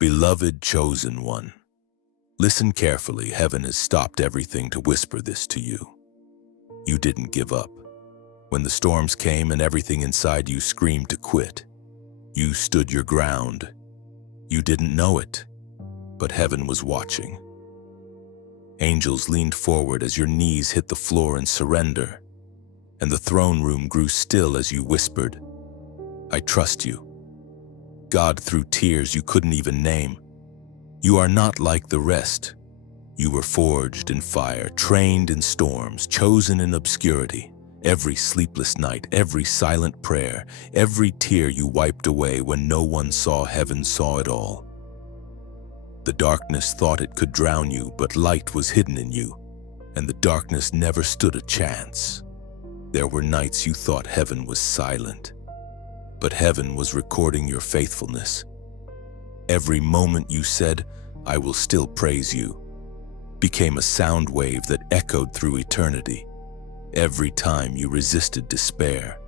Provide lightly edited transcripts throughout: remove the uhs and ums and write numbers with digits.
Beloved chosen one, listen carefully. Heaven has stopped everything to whisper this to you. You didn't give up. When the storms came and everything inside you screamed to quit, you stood your ground. You didn't know it, but heaven was watching. Angels leaned forward as your knees hit the floor in surrender, and the throne room grew still as you whispered, I trust you. God, through tears you couldn't even name. You are not like the rest. You were forged in fire, trained in storms, chosen in obscurity. Every sleepless night, every silent prayer, every tear you wiped away when no one saw, heaven saw it all. The darkness thought it could drown you, but light was hidden in you, and the darkness never stood a chance. There were nights you thought heaven was silent, but heaven was recording your faithfulness. Every moment you said, I will still praise you, became a sound wave that echoed through eternity. Every time you resisted despair,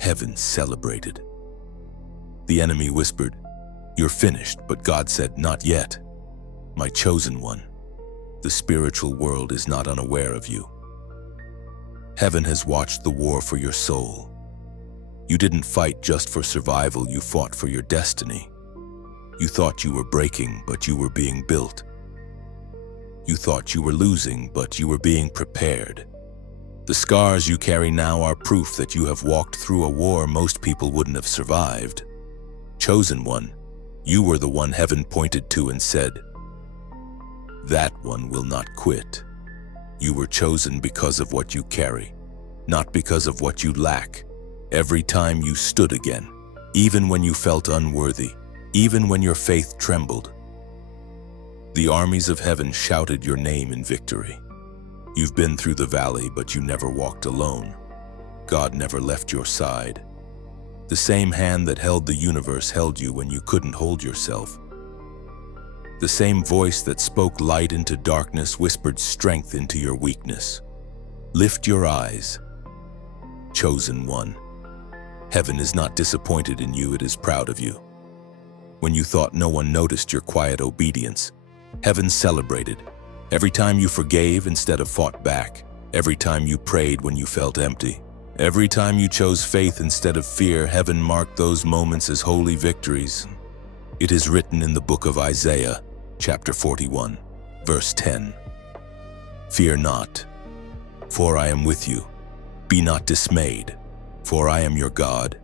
heaven celebrated. The enemy whispered, you're finished, but God said, not yet. My chosen one, the spiritual world is not unaware of you. Heaven has watched the war for your soul. You didn't fight just for survival, you fought for your destiny. You thought you were breaking, but you were being built. You thought you were losing, but you were being prepared. The scars you carry now are proof that you have walked through a war most people wouldn't have survived. Chosen one, you were the one heaven pointed to and said, that one will not quit. You were chosen because of what you carry, not because of what you lack. Every time you stood again, even when you felt unworthy, even when your faith trembled, the armies of heaven shouted your name in victory. You've been through the valley, but you never walked alone. God never left your side. The same hand that held the universe held you when you couldn't hold yourself. The same voice that spoke light into darkness whispered strength into your weakness. Lift your eyes. Chosen one. Heaven is not disappointed in you, it is proud of you. When you thought no one noticed your quiet obedience, heaven celebrated. Every time you forgave instead of fought back. Every time you prayed when you felt empty. Every time you chose faith instead of fear, heaven marked those moments as holy victories. It is written in the book of Isaiah, chapter 41, verse 10. Fear not, for I am with you. Be not dismayed, for I am your God.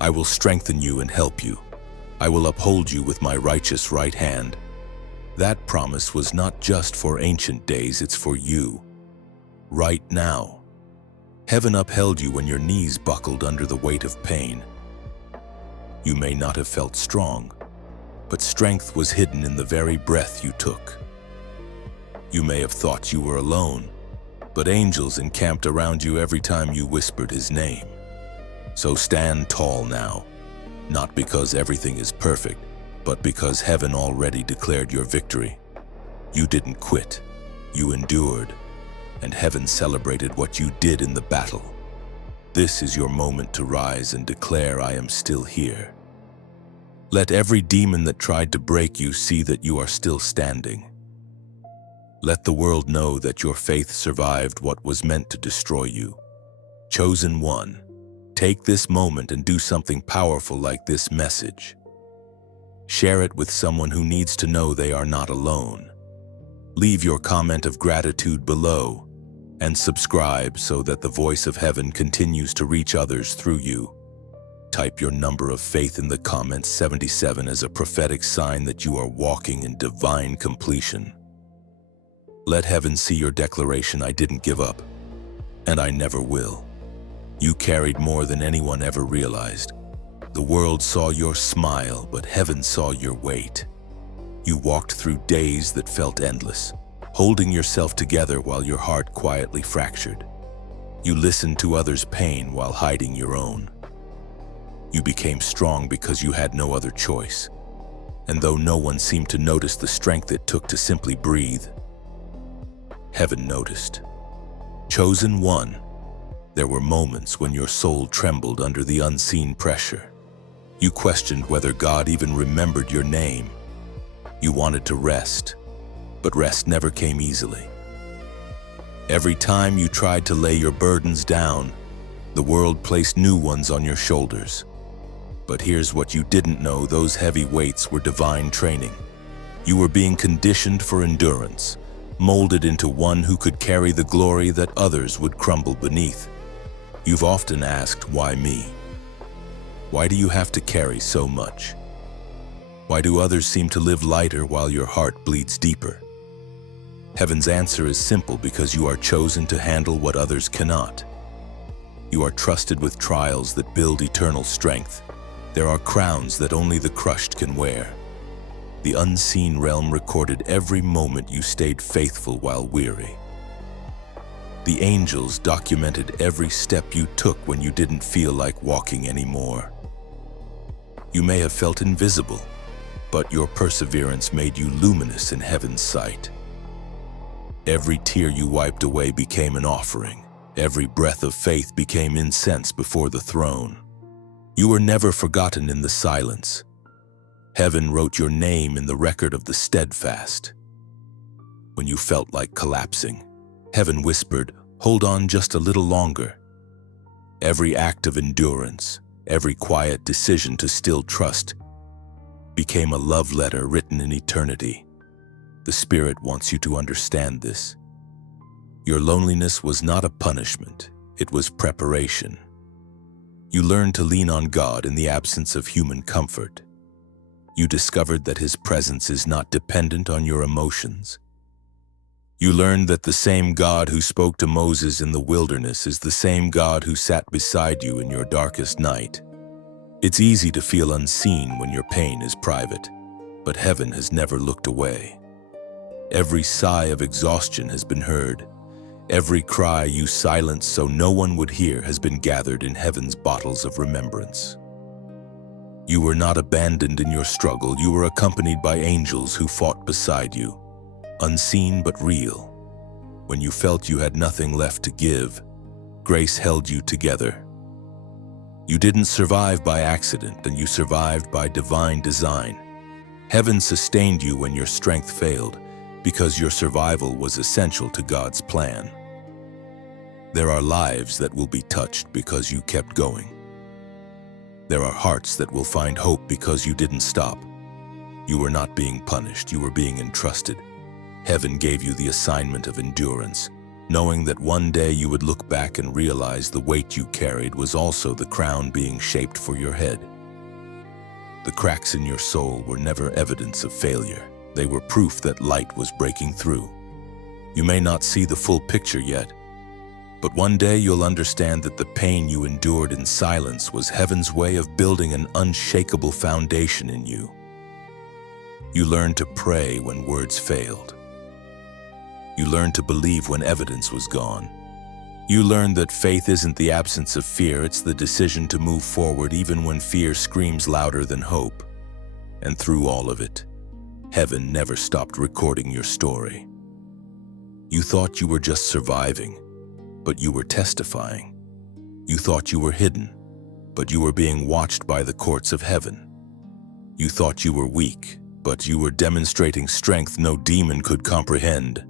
I will strengthen you and help you. I will uphold you with my righteous right hand. That promise was not just for ancient days, it's for you, right now. Heaven upheld you when your knees buckled under the weight of pain. You may not have felt strong, but strength was hidden in the very breath you took. You may have thought you were alone, but angels encamped around you every time you whispered his name. So stand tall now, not because everything is perfect, but because heaven already declared your victory. You didn't quit, you endured, and heaven celebrated what you did in the battle. This is your moment to rise and declare, I am still here. Let every demon that tried to break you see that you are still standing. Let the world know that your faith survived what was meant to destroy you. Chosen one, take this moment and do something powerful like this message. Share it with someone who needs to know they are not alone. Leave your comment of gratitude below and subscribe so that the voice of heaven continues to reach others through you. Type your number of faith in the comments, 77, as a prophetic sign that you are walking in divine completion. Let heaven see your declaration, I didn't give up, and I never will. You carried more than anyone ever realized. The world saw your smile, but heaven saw your weight. You walked through days that felt endless, holding yourself together while your heart quietly fractured. You listened to others' pain while hiding your own. You became strong because you had no other choice. And though no one seemed to notice the strength it took to simply breathe, heaven noticed. Chosen one, there were moments when your soul trembled under the unseen pressure. You questioned whether God even remembered your name. You wanted to rest, but rest never came easily. Every time you tried to lay your burdens down, the world placed new ones on your shoulders. But here's what you didn't know: those heavy weights were divine training. You were being conditioned for endurance, molded into one who could carry the glory that others would crumble beneath. You've often asked, why me? Why do you have to carry so much? Why do others seem to live lighter while your heart bleeds deeper? Heaven's answer is simple: because you are chosen to handle what others cannot. You are trusted with trials that build eternal strength. There are crowns that only the crushed can wear. The unseen realm recorded every moment you stayed faithful while weary. The angels documented every step you took when you didn't feel like walking anymore. You may have felt invisible, but your perseverance made you luminous in heaven's sight. Every tear you wiped away became an offering. Every breath of faith became incense before the throne. You were never forgotten in the silence. Heaven wrote your name in the record of the steadfast. When you felt like collapsing, heaven whispered, "Hold on just a little longer." Every act of endurance, every quiet decision to still trust, became a love letter written in eternity. The Spirit wants you to understand this. Your loneliness was not a punishment, it was preparation. You learned to lean on God in the absence of human comfort. You discovered that His presence is not dependent on your emotions. You learned that the same God who spoke to Moses in the wilderness is the same God who sat beside you in your darkest night. It's easy to feel unseen when your pain is private, but heaven has never looked away. Every sigh of exhaustion has been heard. Every cry you silenced so no one would hear has been gathered in heaven's bottles of remembrance. You were not abandoned in your struggle. You were accompanied by angels who fought beside you, unseen but real. When you felt you had nothing left to give, grace held you together. You didn't survive by accident, and you survived by divine design. Heaven sustained you when your strength failed, because your survival was essential to God's plan. There are lives that will be touched because you kept going. There are hearts that will find hope because you didn't stop. You were not being punished, you were being entrusted. Heaven gave you the assignment of endurance, knowing that one day you would look back and realize the weight you carried was also the crown being shaped for your head. The cracks in your soul were never evidence of failure. They were proof that light was breaking through. You may not see the full picture yet, but one day you'll understand that the pain you endured in silence was heaven's way of building an unshakable foundation in you. You learned to pray when words failed. You learned to believe when evidence was gone. You learned that faith isn't the absence of fear, it's the decision to move forward even when fear screams louder than hope. And through all of it, heaven never stopped recording your story. You thought you were just surviving, but you were testifying. You thought you were hidden, but you were being watched by the courts of heaven. You thought you were weak, but you were demonstrating strength no demon could comprehend.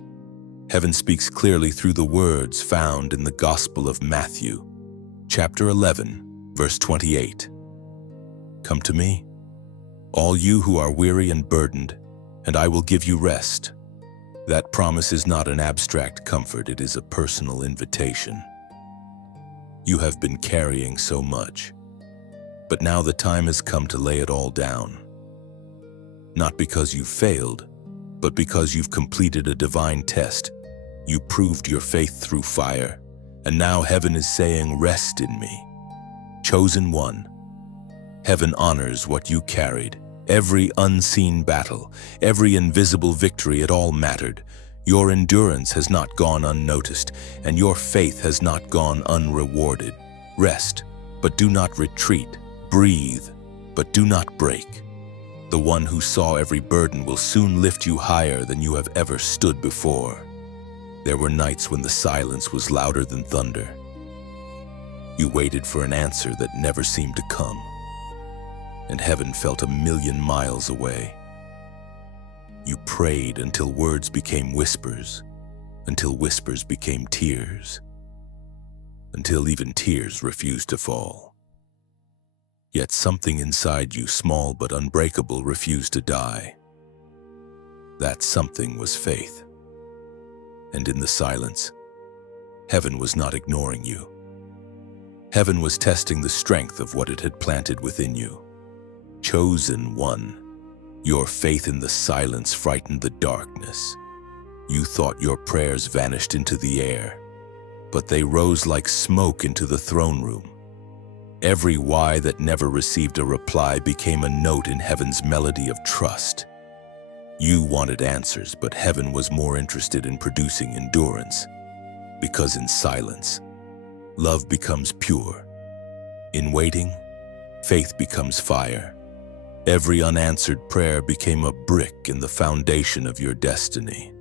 Heaven speaks clearly through the words found in the Gospel of Matthew, chapter 11, verse 28. Come to me, all you who are weary and burdened, and I will give you rest. That promise is not an abstract comfort, it is a personal invitation. You have been carrying so much, but now the time has come to lay it all down. Not because you failed, but because you've completed a divine test. You proved your faith through fire, and now heaven is saying, rest in me. Chosen one, heaven honors what you carried. Every unseen battle, every invisible victory, it all mattered. Your endurance has not gone unnoticed, and your faith has not gone unrewarded. Rest, but do not retreat. Breathe, but do not break. The one who saw every burden will soon lift you higher than you have ever stood before. There were nights when the silence was louder than thunder. You waited for an answer that never seemed to come, and heaven felt 1,000,000 miles away. You prayed until words became whispers, until whispers became tears, until even tears refused to fall. Yet something inside you, small but unbreakable, refused to die. That something was faith. And in the silence, heaven was not ignoring you. Heaven was testing the strength of what it had planted within you. Chosen one, your faith in the silence frightened the darkness. You thought your prayers vanished into the air, but they rose like smoke into the throne room. Every why that never received a reply became a note in heaven's melody of trust. You wanted answers, but heaven was more interested in producing endurance, because in silence, love becomes pure. In waiting, faith becomes fire. Every unanswered prayer became a brick in the foundation of your destiny.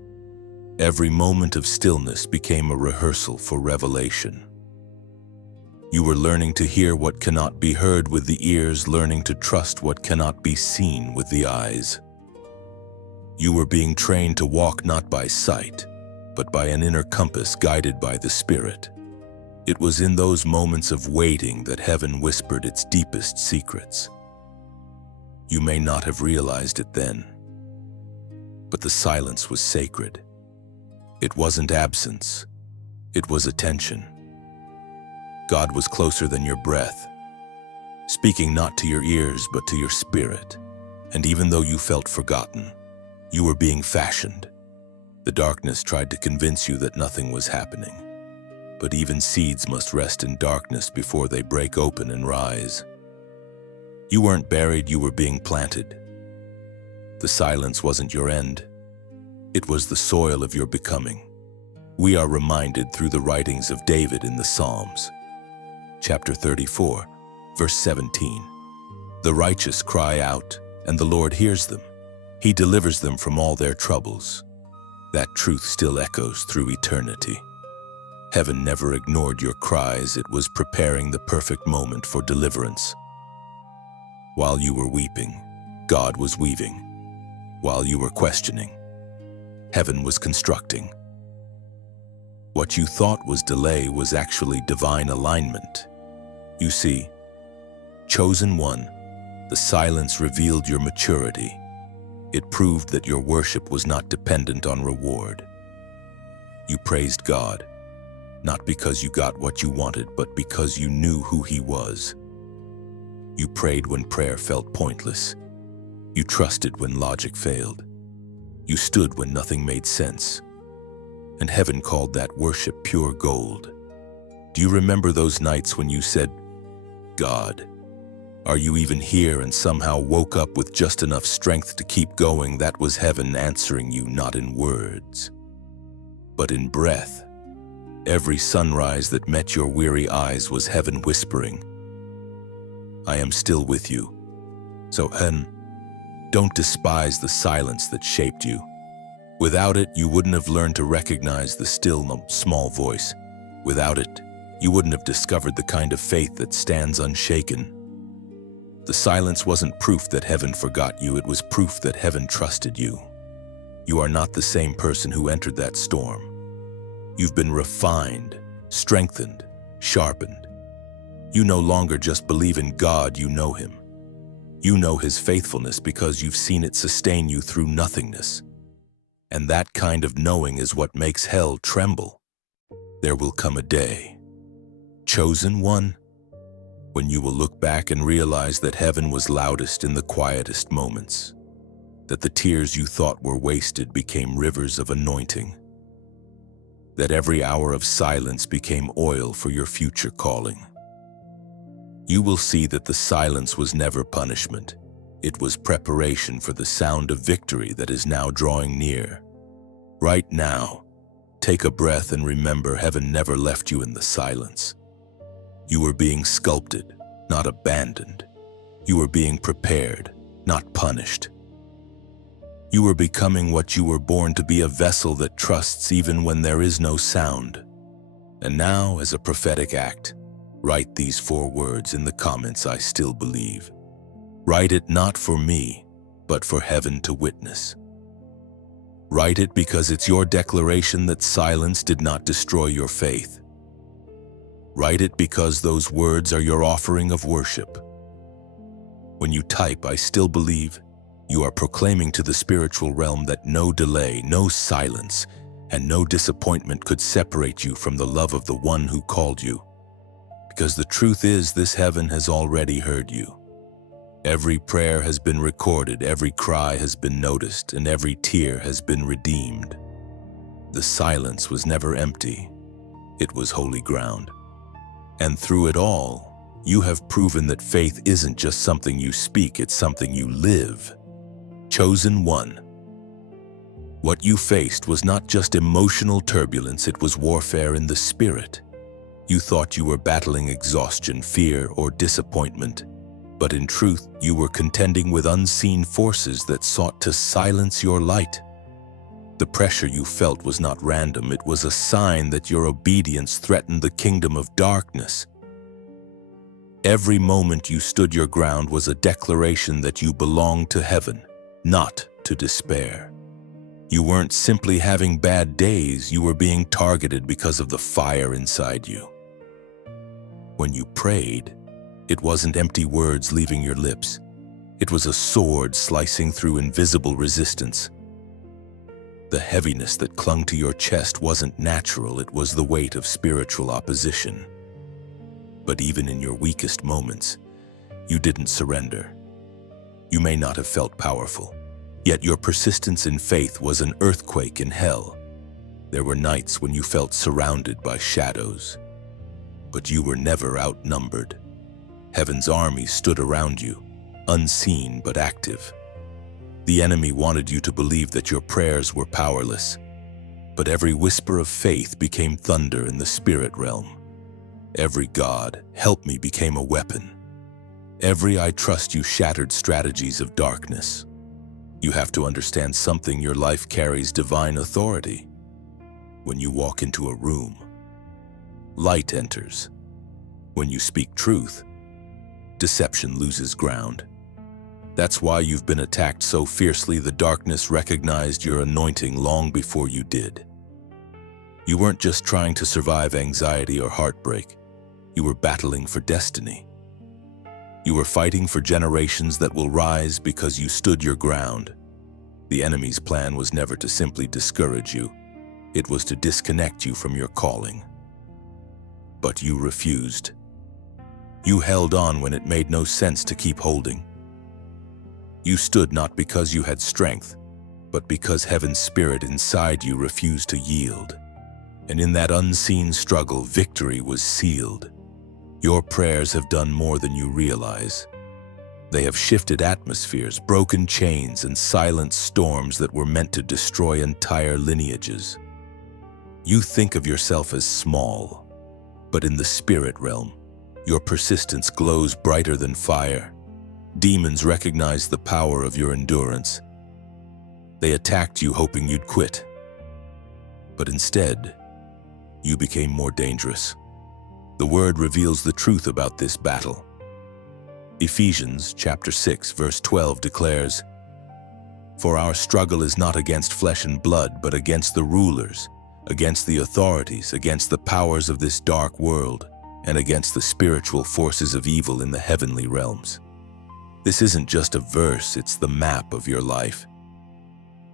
Every moment of stillness became a rehearsal for revelation. You were learning to hear what cannot be heard with the ears, learning to trust what cannot be seen with the eyes. You were being trained to walk not by sight, but by an inner compass guided by the Spirit. It was in those moments of waiting that heaven whispered its deepest secrets. You may not have realized it then, but the silence was sacred. It wasn't absence, it was attention. God was closer than your breath, speaking not to your ears but to your spirit. And even though you felt forgotten, you were being fashioned. The darkness tried to convince you that nothing was happening. But even seeds must rest in darkness before they break open and rise. You weren't buried, you were being planted. The silence wasn't your end. It was the soil of your becoming. We are reminded through the writings of David in the Psalms. Chapter 34, verse 17. The righteous cry out, and the Lord hears them. He delivers them from all their troubles. That truth still echoes through eternity. Heaven never ignored your cries. It was preparing the perfect moment for deliverance. While you were weeping, God was weaving. While you were questioning, heaven was constructing. What you thought was delay was actually divine alignment. You see, chosen one, the silence revealed your maturity. It proved that your worship was not dependent on reward. You praised God, not because you got what you wanted, but because you knew who He was. You prayed when prayer felt pointless. You trusted when logic failed. You stood when nothing made sense. And heaven called that worship pure gold. Do you remember those nights when you said, God, are you even here, and somehow woke up with just enough strength to keep going? That was heaven answering you, not in words, but in breath. Every sunrise that met your weary eyes was heaven whispering, I am still with you. So, don't despise the silence that shaped you. Without it, you wouldn't have learned to recognize the still, small voice. Without it, you wouldn't have discovered the kind of faith that stands unshaken. The silence wasn't proof that heaven forgot you, it was proof that heaven trusted you. You are not the same person who entered that storm. You've been refined, strengthened, sharpened. You no longer just believe in God, you know Him. You know His faithfulness because you've seen it sustain you through nothingness. And that kind of knowing is what makes hell tremble. There will come a day, chosen one, when you will look back and realize that heaven was loudest in the quietest moments, that the tears you thought were wasted became rivers of anointing, that every hour of silence became oil for your future calling. You will see that the silence was never punishment. It was preparation for the sound of victory that is now drawing near. Right now, take a breath and remember heaven never left you in the silence. You were being sculpted, not abandoned. You were being prepared, not punished. You were becoming what you were born to be, a vessel that trusts even when there is no sound. And now, as a prophetic act, write these 4 words in the comments: I still believe. Write it not for me, but for heaven to witness. Write it because it's your declaration that silence did not destroy your faith. Write it because those words are your offering of worship. When you type, "I still believe," you are proclaiming to the spiritual realm that no delay, no silence, and no disappointment could separate you from the love of the one who called you. Because the truth is, this heaven has already heard you. Every prayer has been recorded, every cry has been noticed, and every tear has been redeemed. The silence was never empty. It was holy ground. And through it all, you have proven that faith isn't just something you speak, it's something you live. Chosen one. What you faced was not just emotional turbulence, it was warfare in the spirit. You thought you were battling exhaustion, fear, or disappointment, but in truth, you were contending with unseen forces that sought to silence your light. The pressure you felt was not random, it was a sign that your obedience threatened the kingdom of darkness. Every moment you stood your ground was a declaration that you belonged to heaven, not to despair. You weren't simply having bad days, you were being targeted because of the fire inside you. When you prayed, it wasn't empty words leaving your lips. It was a sword slicing through invisible resistance. The heaviness that clung to your chest wasn't natural, it was the weight of spiritual opposition. But even in your weakest moments, you didn't surrender. You may not have felt powerful, yet your persistence in faith was an earthquake in hell. There were nights when you felt surrounded by shadows, but you were never outnumbered. Heaven's army stood around you, unseen but active. The enemy wanted you to believe that your prayers were powerless, but every whisper of faith became thunder in the spirit realm. Every "God, help me" became a weapon. Every "I trust you" shattered strategies of darkness. You have to understand something: your life carries divine authority. When you walk into a room, light enters. When you speak truth, deception loses ground. That's why you've been attacked so fiercely. The darkness recognized your anointing long before you did. You weren't just trying to survive anxiety or heartbreak. You were battling for destiny. You were fighting for generations that will rise because you stood your ground. The enemy's plan was never to simply discourage you. It was to disconnect you from your calling. But you refused. You held on when it made no sense to keep holding. You stood not because you had strength, but because heaven's spirit inside you refused to yield. And in that unseen struggle, victory was sealed. Your prayers have done more than you realize. They have shifted atmospheres, broken chains, and silenced storms that were meant to destroy entire lineages. You think of yourself as small, but in the spirit realm, your persistence glows brighter than fire. Demons recognize the power of your endurance. They attacked you hoping you'd quit. But instead, you became more dangerous. The word reveals the truth about this battle. Ephesians chapter 6, verse 12 declares, "For our struggle is not against flesh and blood, but against the rulers, against the authorities, against the powers of this dark world, and against the spiritual forces of evil in the heavenly realms." This isn't just a verse, it's the map of your life.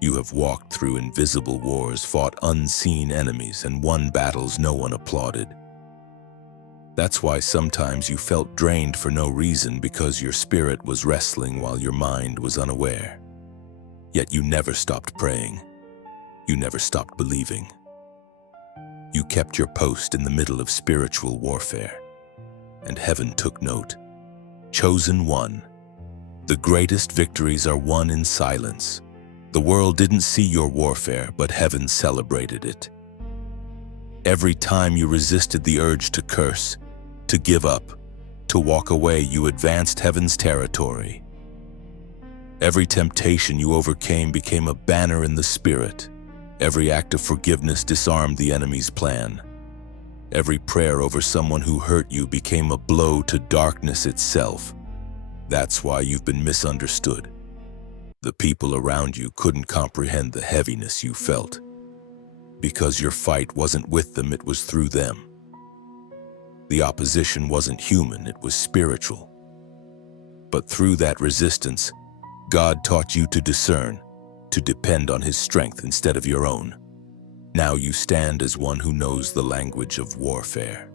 You have walked through invisible wars, fought unseen enemies, and won battles no one applauded. That's why sometimes you felt drained for no reason, because your spirit was wrestling while your mind was unaware. Yet you never stopped praying. You never stopped believing. You kept your post in the middle of spiritual warfare, and heaven took note. Chosen one. The greatest victories are won in silence. The world didn't see your warfare, but heaven celebrated it. Every time you resisted the urge to curse, to give up, to walk away, you advanced heaven's territory. Every temptation you overcame became a banner in the spirit. Every act of forgiveness disarmed the enemy's plan. Every prayer over someone who hurt you became a blow to darkness itself. That's why you've been misunderstood. The people around you couldn't comprehend the heaviness you felt. Because your fight wasn't with them, it was through them. The opposition wasn't human, it was spiritual. But through that resistance, God taught you to discern, to depend on His strength instead of your own. Now you stand as one who knows the language of warfare.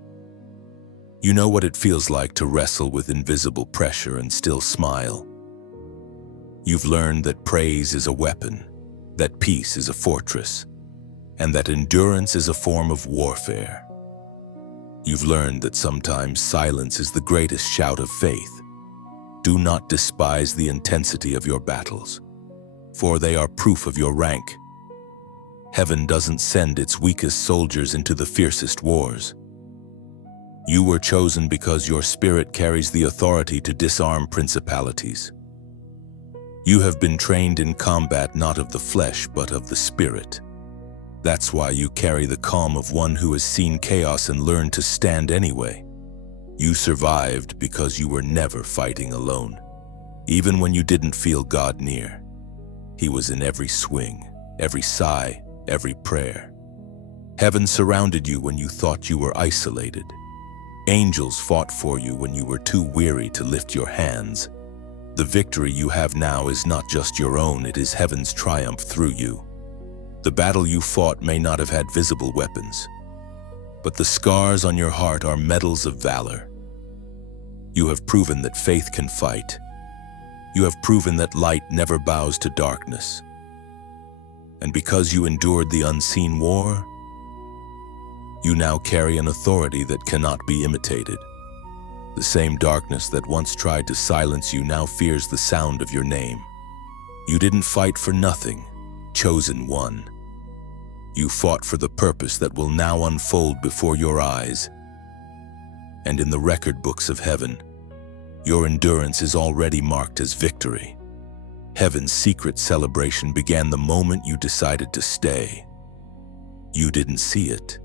You know what it feels like to wrestle with invisible pressure and still smile. You've learned that praise is a weapon, that peace is a fortress, and that endurance is a form of warfare. You've learned that sometimes silence is the greatest shout of faith. Do not despise the intensity of your battles, for they are proof of your rank. Heaven doesn't send its weakest soldiers into the fiercest wars. You were chosen because your spirit carries the authority to disarm principalities. You have been trained in combat not of the flesh but of the spirit. That's why you carry the calm of one who has seen chaos and learned to stand anyway. You survived because you were never fighting alone. Even when you didn't feel God near, He was in every swing, every sigh, every prayer. Heaven surrounded you when you thought you were isolated. Angels fought for you when you were too weary to lift your hands. The victory you have now is not just your own, it is heaven's triumph through you. The battle you fought may not have had visible weapons, but the scars on your heart are medals of valor. You have proven that faith can fight. You have proven that light never bows to darkness. And because you endured the unseen war, you now carry an authority that cannot be imitated. The same darkness that once tried to silence you now fears the sound of your name. You didn't fight for nothing, chosen one. You fought for the purpose that will now unfold before your eyes. And in the record books of heaven, your endurance is already marked as victory. Heaven's secret celebration began the moment you decided to stay. You didn't see it,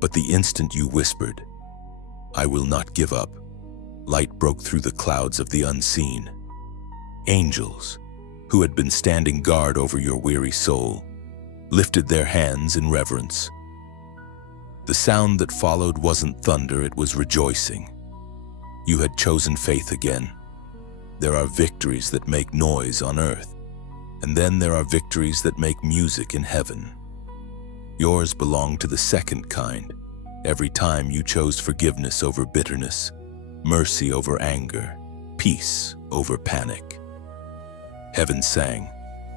but the instant you whispered, "I will not give up," light broke through the clouds of the unseen. Angels, who had been standing guard over your weary soul, lifted their hands in reverence. The sound that followed wasn't thunder, it was rejoicing. You had chosen faith again. There are victories that make noise on earth, and then there are victories that make music in heaven. Yours belong to the second kind, every time you chose forgiveness over bitterness, mercy over anger, peace over panic. Heaven sang.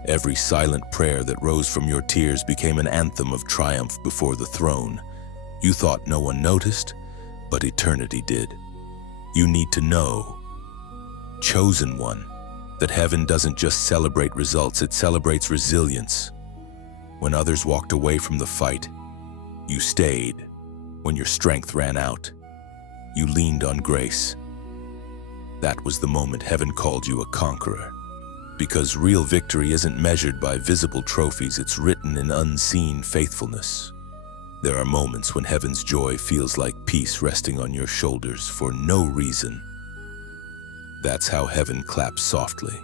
Every silent prayer that rose from your tears became an anthem of triumph before the throne. You thought no one noticed, but eternity did. You need to know, chosen one, that heaven doesn't just celebrate results, it celebrates resilience. When others walked away from the fight, you stayed. When your strength ran out, you leaned on grace. That was the moment heaven called you a conqueror. Because real victory isn't measured by visible trophies, it's written in unseen faithfulness. There are moments when heaven's joy feels like peace resting on your shoulders for no reason. That's how heaven claps softly,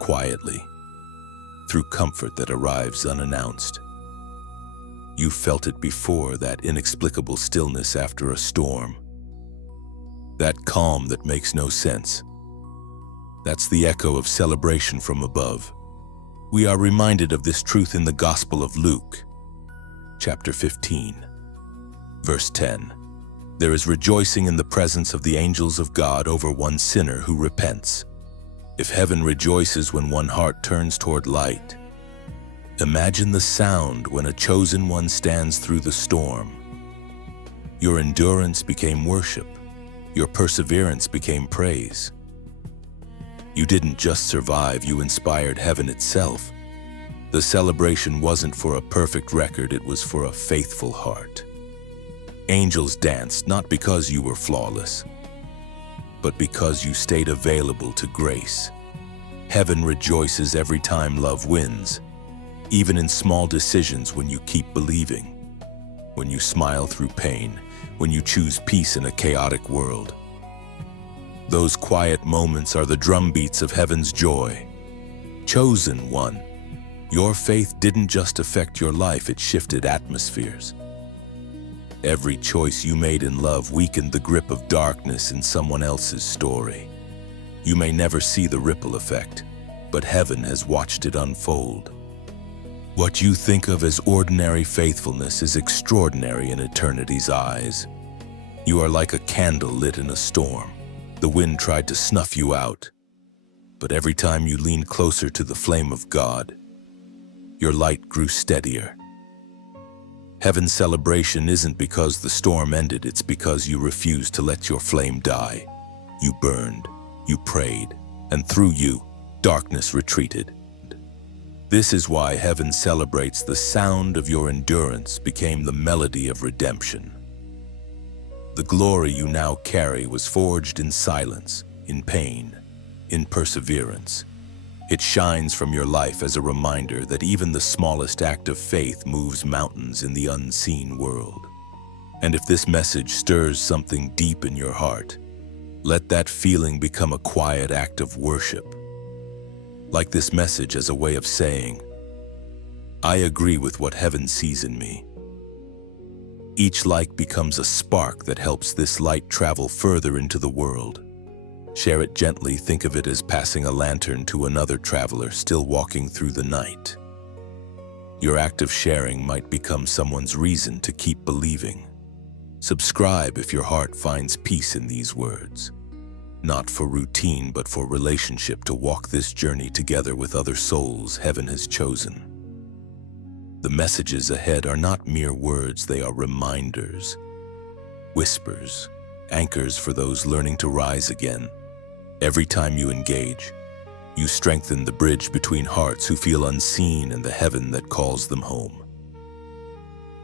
quietly, through comfort that arrives unannounced. You felt it before, that inexplicable stillness after a storm. That calm that makes no sense. That's the echo of celebration from above. We are reminded of this truth in the Gospel of Luke, chapter 15, verse 10. There is rejoicing in the presence of the angels of God over one sinner who repents. If heaven rejoices when one heart turns toward light, imagine the sound when a chosen one stands through the storm. Your endurance became worship. Your perseverance became praise. You didn't just survive, you inspired heaven itself. The celebration wasn't for a perfect record, it was for a faithful heart. Angels danced not because you were flawless, but because you stayed available to grace. Heaven rejoices every time love wins, even in small decisions, when you keep believing, when you smile through pain, when you choose peace in a chaotic world. Those quiet moments are the drumbeats of heaven's joy. Chosen one, your faith didn't just affect your life, it shifted atmospheres. Every choice you made in love weakened the grip of darkness in someone else's story. You may never see the ripple effect, but heaven has watched it unfold. What you think of as ordinary faithfulness is extraordinary in eternity's eyes. You are like a candle lit in a storm. The wind tried to snuff you out, but every time you leaned closer to the flame of God, your light grew steadier. Heaven's celebration isn't because the storm ended, it's because you refused to let your flame die. You burned, you prayed, and through you, darkness retreated. This is why heaven celebrates the sound of your endurance became the melody of redemption. The glory you now carry was forged in silence, in pain, in perseverance. It shines from your life as a reminder that even the smallest act of faith moves mountains in the unseen world. And if this message stirs something deep in your heart, let that feeling become a quiet act of worship. Like this message as a way of saying, I agree with what heaven sees in me. Each like becomes a spark that helps this light travel further into the world. Share it gently, think of it as passing a lantern to another traveler still walking through the night. Your act of sharing might become someone's reason to keep believing. Subscribe if your heart finds peace in these words. Not for routine, but for relationship, to walk this journey together with other souls heaven has chosen. The messages ahead are not mere words, they are reminders, whispers, anchors for those learning to rise again. Every time you engage, you strengthen the bridge between hearts who feel unseen and the heaven that calls them home.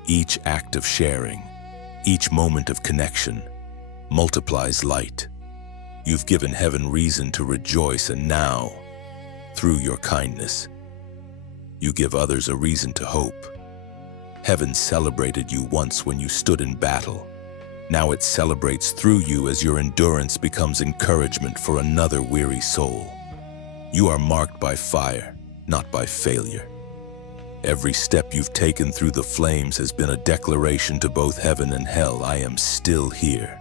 Each act of sharing, each moment of connection, multiplies light. You've given heaven reason to rejoice, and now, through your kindness, you give others a reason to hope. Heaven celebrated you once when you stood in battle. Now it celebrates through you as your endurance becomes encouragement for another weary soul. You are marked by fire, not by failure. Every step you've taken through the flames has been a declaration to both heaven and hell, I am still here.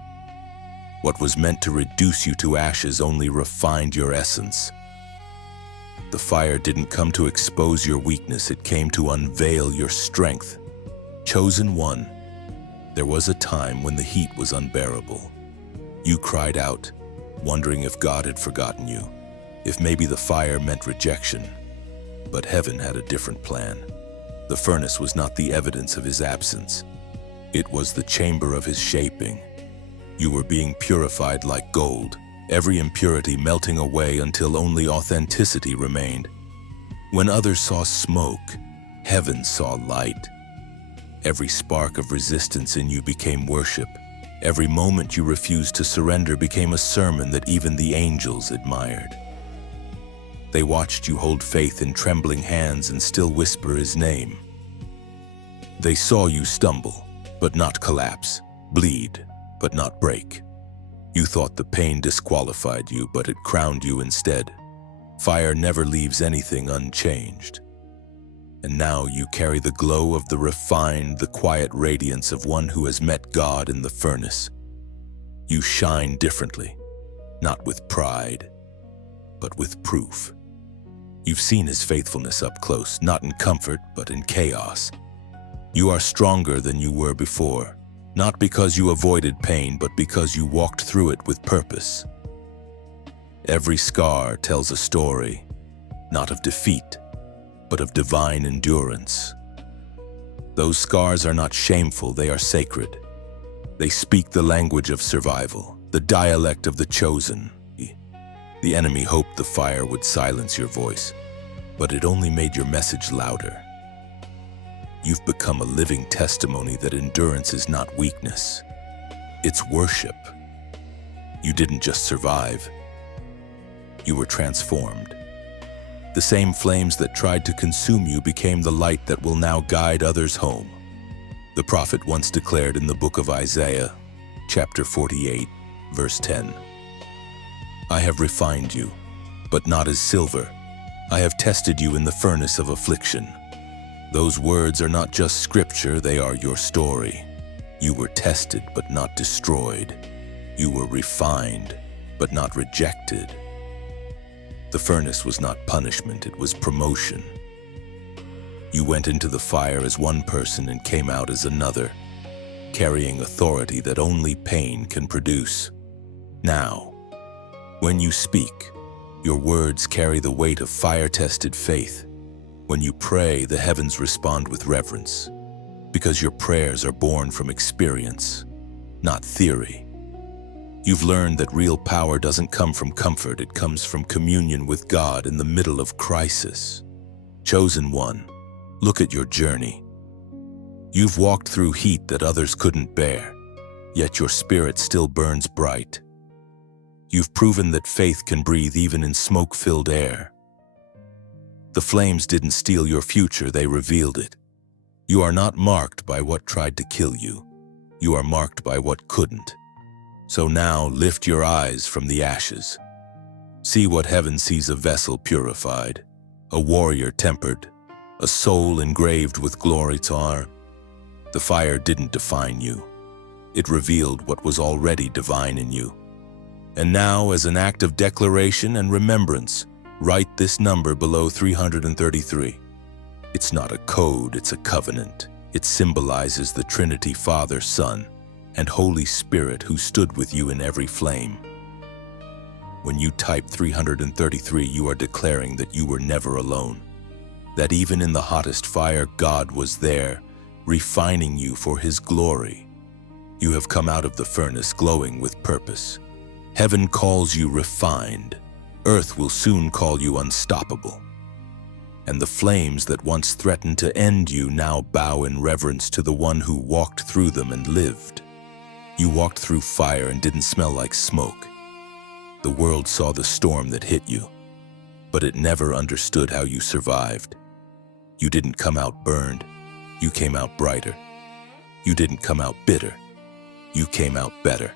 What was meant to reduce you to ashes only refined your essence. The fire didn't come to expose your weakness, it came to unveil your strength. Chosen one, there was a time when the heat was unbearable. You cried out, wondering if God had forgotten you, if maybe the fire meant rejection. But heaven had a different plan. The furnace was not the evidence of his absence. It was the chamber of his shaping. You were being purified like gold, every impurity melting away until only authenticity remained. When others saw smoke, heaven saw light. Every spark of resistance in you became worship. Every moment you refused to surrender became a sermon that even the angels admired. They watched you hold faith in trembling hands and still whisper his name. They saw you stumble, but not collapse, bleed, but not break. You thought the pain disqualified you, but it crowned you instead. Fire never leaves anything unchanged. And now you carry the glow of the refined, the quiet radiance of one who has met God in the furnace. You shine differently, not with pride, but with proof. You've seen his faithfulness up close, not in comfort, but in chaos. You are stronger than you were before, not because you avoided pain, but because you walked through it with purpose. Every scar tells a story, not of defeat, but of divine endurance. Those scars are not shameful, they are sacred. They speak the language of survival, the dialect of the chosen. The enemy hoped the fire would silence your voice, but it only made your message louder. You've become a living testimony that endurance is not weakness, it's worship. You didn't just survive, you were transformed. The same flames that tried to consume you became the light that will now guide others home. The prophet once declared in the book of Isaiah, chapter 48, verse 10, I have refined you, but not as silver, I have tested you in the furnace of affliction. Those words are not just scripture, they are your story. You were tested but not destroyed. You were refined but not rejected. The furnace was not punishment, it was promotion. You went into the fire as one person and came out as another, carrying authority that only pain can produce. Now, when you speak, your words carry the weight of fire-tested faith. When you pray, the heavens respond with reverence, because your prayers are born from experience, not theory. You've learned that real power doesn't come from comfort, it comes from communion with God in the middle of crisis. Chosen one, look at your journey. You've walked through heat that others couldn't bear, yet your spirit still burns bright. You've proven that faith can breathe even in smoke-filled air. The flames didn't steal your future, they revealed it. You are not marked by what tried to kill you. You are marked by what couldn't. So now lift your eyes from the ashes. See what heaven sees: a vessel purified, a warrior tempered, a soul engraved with glory to honor. The fire didn't define you. It revealed what was already divine in you. And now, as an act of declaration and remembrance, write this number below 333. It's not a code, it's a covenant. It symbolizes the Trinity, Father, Son, and Holy Spirit who stood with you in every flame. When you type 333, you are declaring that you were never alone. That even in the hottest fire, God was there, refining you for His glory. You have come out of the furnace glowing with purpose. Heaven calls you refined. Earth will soon call you unstoppable. And the flames that once threatened to end you now bow in reverence to the one who walked through them and lived. You walked through fire and didn't smell like smoke. The world saw the storm that hit you, but it never understood how you survived. You didn't come out burned, you came out brighter. You didn't come out bitter, you came out better.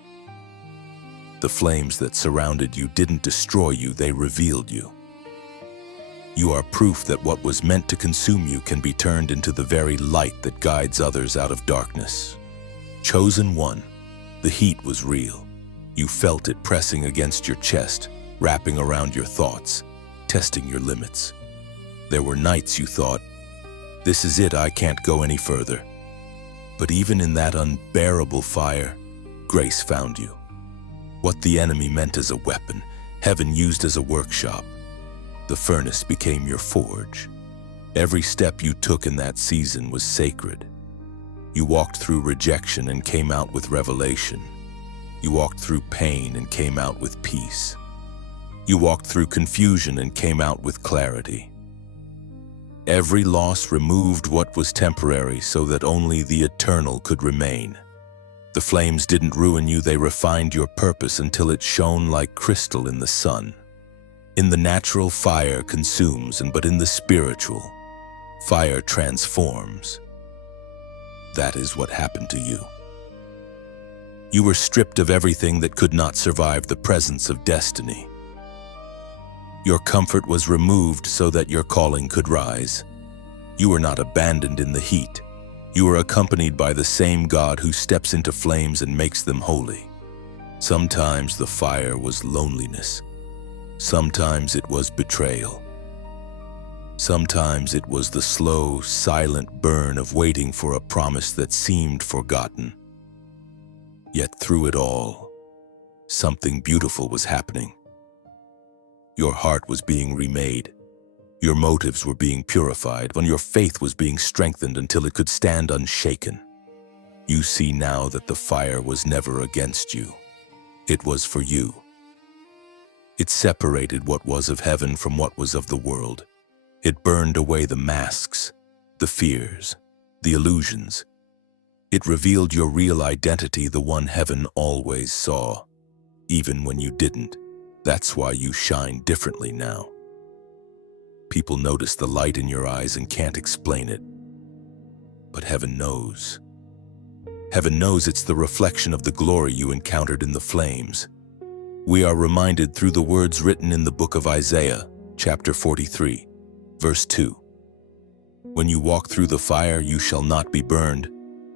The flames that surrounded you didn't destroy you, they revealed you. You are proof that what was meant to consume you can be turned into the very light that guides others out of darkness. Chosen one, the heat was real. You felt it pressing against your chest, wrapping around your thoughts, testing your limits. There were nights you thought, "This is it, I can't go any further." But even in that unbearable fire, grace found you. What the enemy meant as a weapon, heaven used as a workshop. The furnace became your forge. Every step you took in that season was sacred. You walked through rejection and came out with revelation. You walked through pain and came out with peace. You walked through confusion and came out with clarity. Every loss removed what was temporary so that only the eternal could remain. The flames didn't ruin you, they refined your purpose until it shone like crystal in the sun. In the natural, fire consumes, but in the spiritual, fire transforms. That is what happened to you. You were stripped of everything that could not survive the presence of destiny. Your comfort was removed so that your calling could rise. You were not abandoned in the heat. You were accompanied by the same God who steps into flames and makes them holy. Sometimes the fire was loneliness. Sometimes it was betrayal. Sometimes it was the slow, silent burn of waiting for a promise that seemed forgotten. Yet through it all, something beautiful was happening. Your heart was being remade. Your motives were being purified, and your faith was being strengthened until it could stand unshaken. You see now that the fire was never against you. It was for you. It separated what was of heaven from what was of the world. It burned away the masks, the fears, the illusions. It revealed your real identity, the one heaven always saw, even when you didn't. That's why you shine differently now. People notice the light in your eyes and can't explain it. But heaven knows. Heaven knows it's the reflection of the glory you encountered in the flames. We are reminded through the words written in the book of Isaiah, chapter 43, verse 2. When you walk through the fire, you shall not be burned,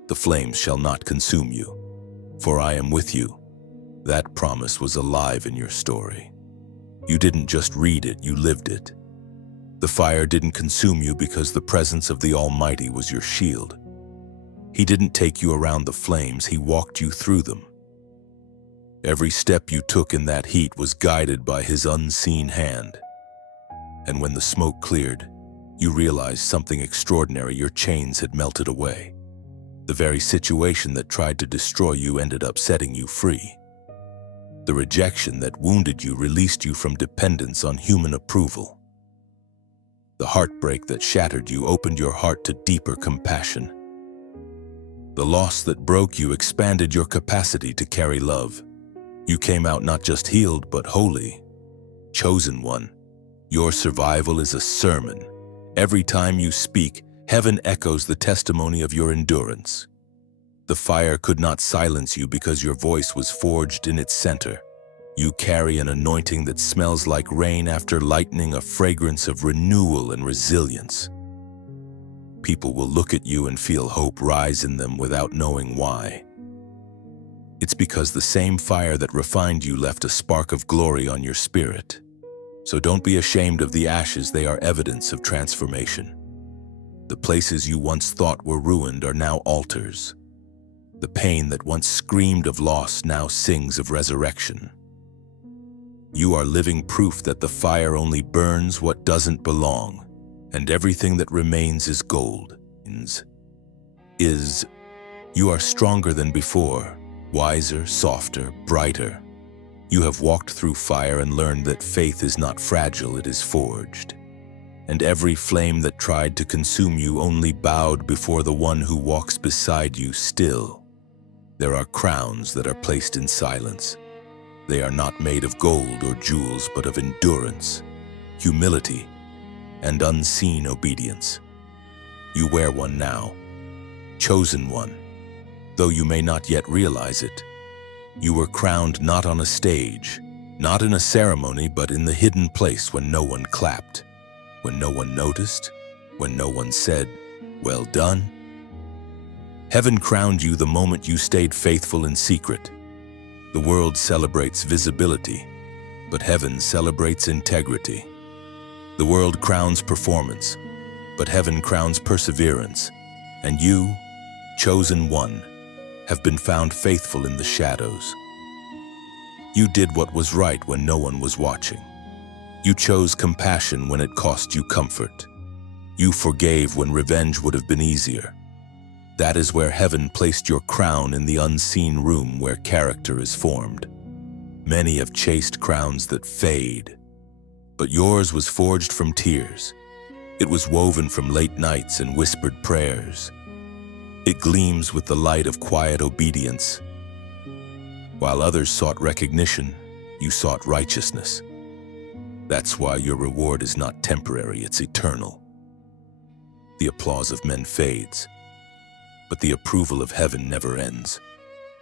the flames shall not consume you, for I am with you. That promise was alive in your story. You didn't just read it, you lived it. The fire didn't consume you because the presence of the Almighty was your shield. He didn't take you around the flames, He walked you through them. Every step you took in that heat was guided by His unseen hand. And when the smoke cleared, you realized something extraordinary. Your chains had melted away. The very situation that tried to destroy you ended up setting you free. The rejection that wounded you released you from dependence on human approval. The heartbreak that shattered you opened your heart to deeper compassion. The loss that broke you expanded your capacity to carry love. You came out not just healed, but holy, chosen one. Your survival is a sermon. Every time you speak, heaven echoes the testimony of your endurance. The fire could not silence you because your voice was forged in its center. You carry an anointing that smells like rain after lightning, a fragrance of renewal and resilience. People will look at you and feel hope rise in them without knowing why. It's because the same fire that refined you left a spark of glory on your spirit. So don't be ashamed of the ashes, they are evidence of transformation. The places you once thought were ruined are now altars. The pain that once screamed of loss now sings of resurrection. You are living proof that the fire only burns what doesn't belong, and everything that remains is gold. You are stronger than before, wiser, softer, brighter. You have walked through fire and learned that faith is not fragile, it is forged. And every flame that tried to consume you only bowed before the one who walks beside you still. There are crowns that are placed in silence. They are not made of gold or jewels, but of endurance, humility, and unseen obedience. You wear one now, chosen one, though you may not yet realize it. You were crowned not on a stage, not in a ceremony, but in the hidden place when no one clapped, when no one noticed, when no one said, "Well done." Heaven crowned you the moment you stayed faithful in secret. The world celebrates visibility, but heaven celebrates integrity. The world crowns performance, but heaven crowns perseverance. And you, chosen one, have been found faithful in the shadows. You did what was right when no one was watching. You chose compassion when it cost you comfort. You forgave when revenge would have been easier. That is where heaven placed your crown, in the unseen room where character is formed. Many have chased crowns that fade, but yours was forged from tears. It was woven from late nights and whispered prayers. It gleams with the light of quiet obedience. While others sought recognition, you sought righteousness. That's why your reward is not temporary, it's eternal. The applause of men fades, but the approval of heaven never ends.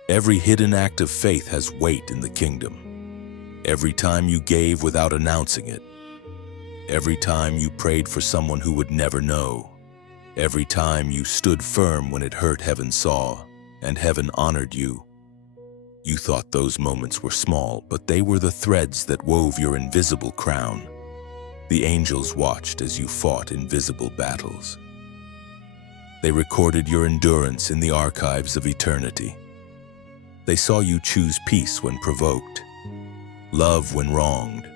Every hidden act of faith has weight in the kingdom. Every time you gave without announcing it. Every time you prayed for someone who would never know. Every time you stood firm when it hurt, heaven saw, and heaven honored you. You thought those moments were small, but they were the threads that wove your invisible crown. The angels watched as you fought invisible battles. They recorded your endurance in the archives of eternity. They saw you choose peace when provoked, love when wronged,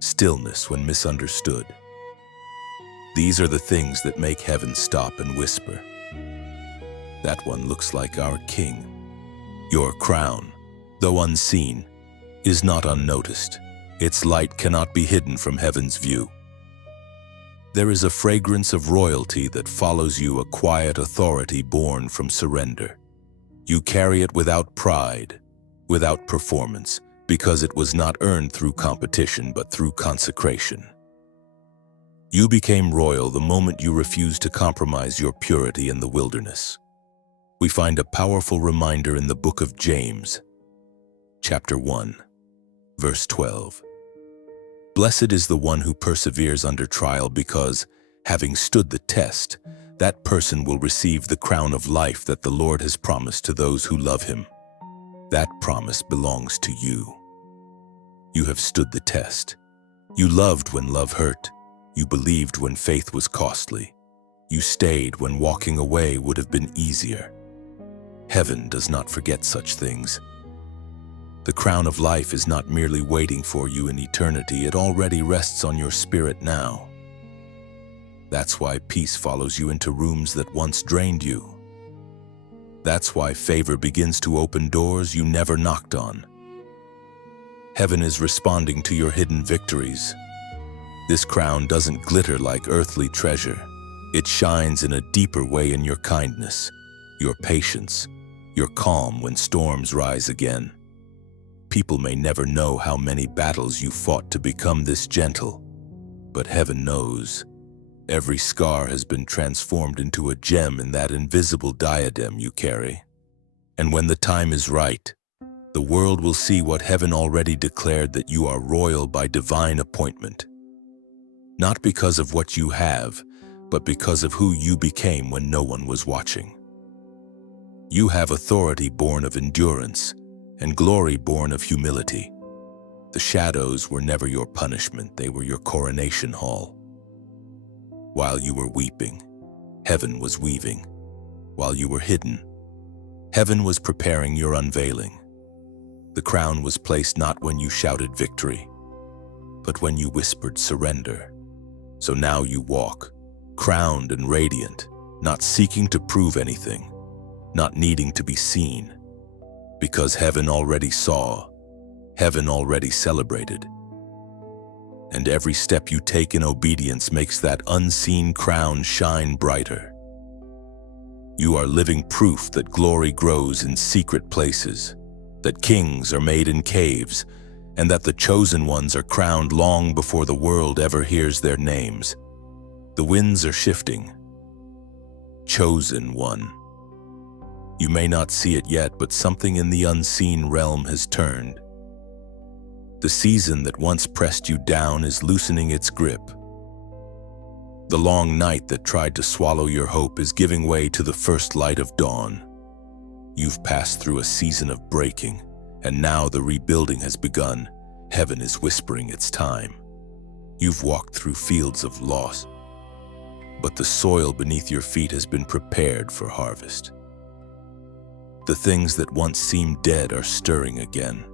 stillness when misunderstood. These are the things that make heaven stop and whisper. That one looks like our King. Your crown, though unseen, is not unnoticed. Its light cannot be hidden from heaven's view. There is a fragrance of royalty that follows you, a quiet authority born from surrender. You carry it without pride, without performance, because it was not earned through competition, but through consecration. You became royal the moment you refused to compromise your purity in the wilderness. We find a powerful reminder in the book of James, chapter 1, verse 12. Blessed is the one who perseveres under trial because, having stood the test, that person will receive the crown of life that the Lord has promised to those who love him. That promise belongs to you. You have stood the test. You loved when love hurt. You believed when faith was costly. You stayed when walking away would have been easier. Heaven does not forget such things. The crown of life is not merely waiting for you in eternity, it already rests on your spirit now. That's why peace follows you into rooms that once drained you. That's why favor begins to open doors you never knocked on. Heaven is responding to your hidden victories. This crown doesn't glitter like earthly treasure. It shines in a deeper way in your kindness, your patience, your calm when storms rise again. People may never know how many battles you fought to become this gentle, but heaven knows. Every scar has been transformed into a gem in that invisible diadem you carry. And when the time is right, the world will see what heaven already declared, that you are royal by divine appointment. Not because of what you have, but because of who you became when no one was watching. You have authority born of endurance, and glory born of humility. The shadows were never your punishment, they were your coronation hall. While you were weeping, heaven was weaving. While you were hidden, heaven was preparing your unveiling. The crown was placed not when you shouted victory, but when you whispered surrender. So now you walk, crowned and radiant, not seeking to prove anything, not needing to be seen, because heaven already saw, heaven already celebrated. And every step you take in obedience makes that unseen crown shine brighter. You are living proof that glory grows in secret places, that kings are made in caves, and that the chosen ones are crowned long before the world ever hears their names. The winds are shifting. Chosen one. You may not see it yet, but something in the unseen realm has turned. The season that once pressed you down is loosening its grip. The long night that tried to swallow your hope is giving way to the first light of dawn. You've passed through a season of breaking, and now the rebuilding has begun. Heaven is whispering its time. You've walked through fields of loss, but the soil beneath your feet has been prepared for harvest. The things that once seemed dead are stirring again.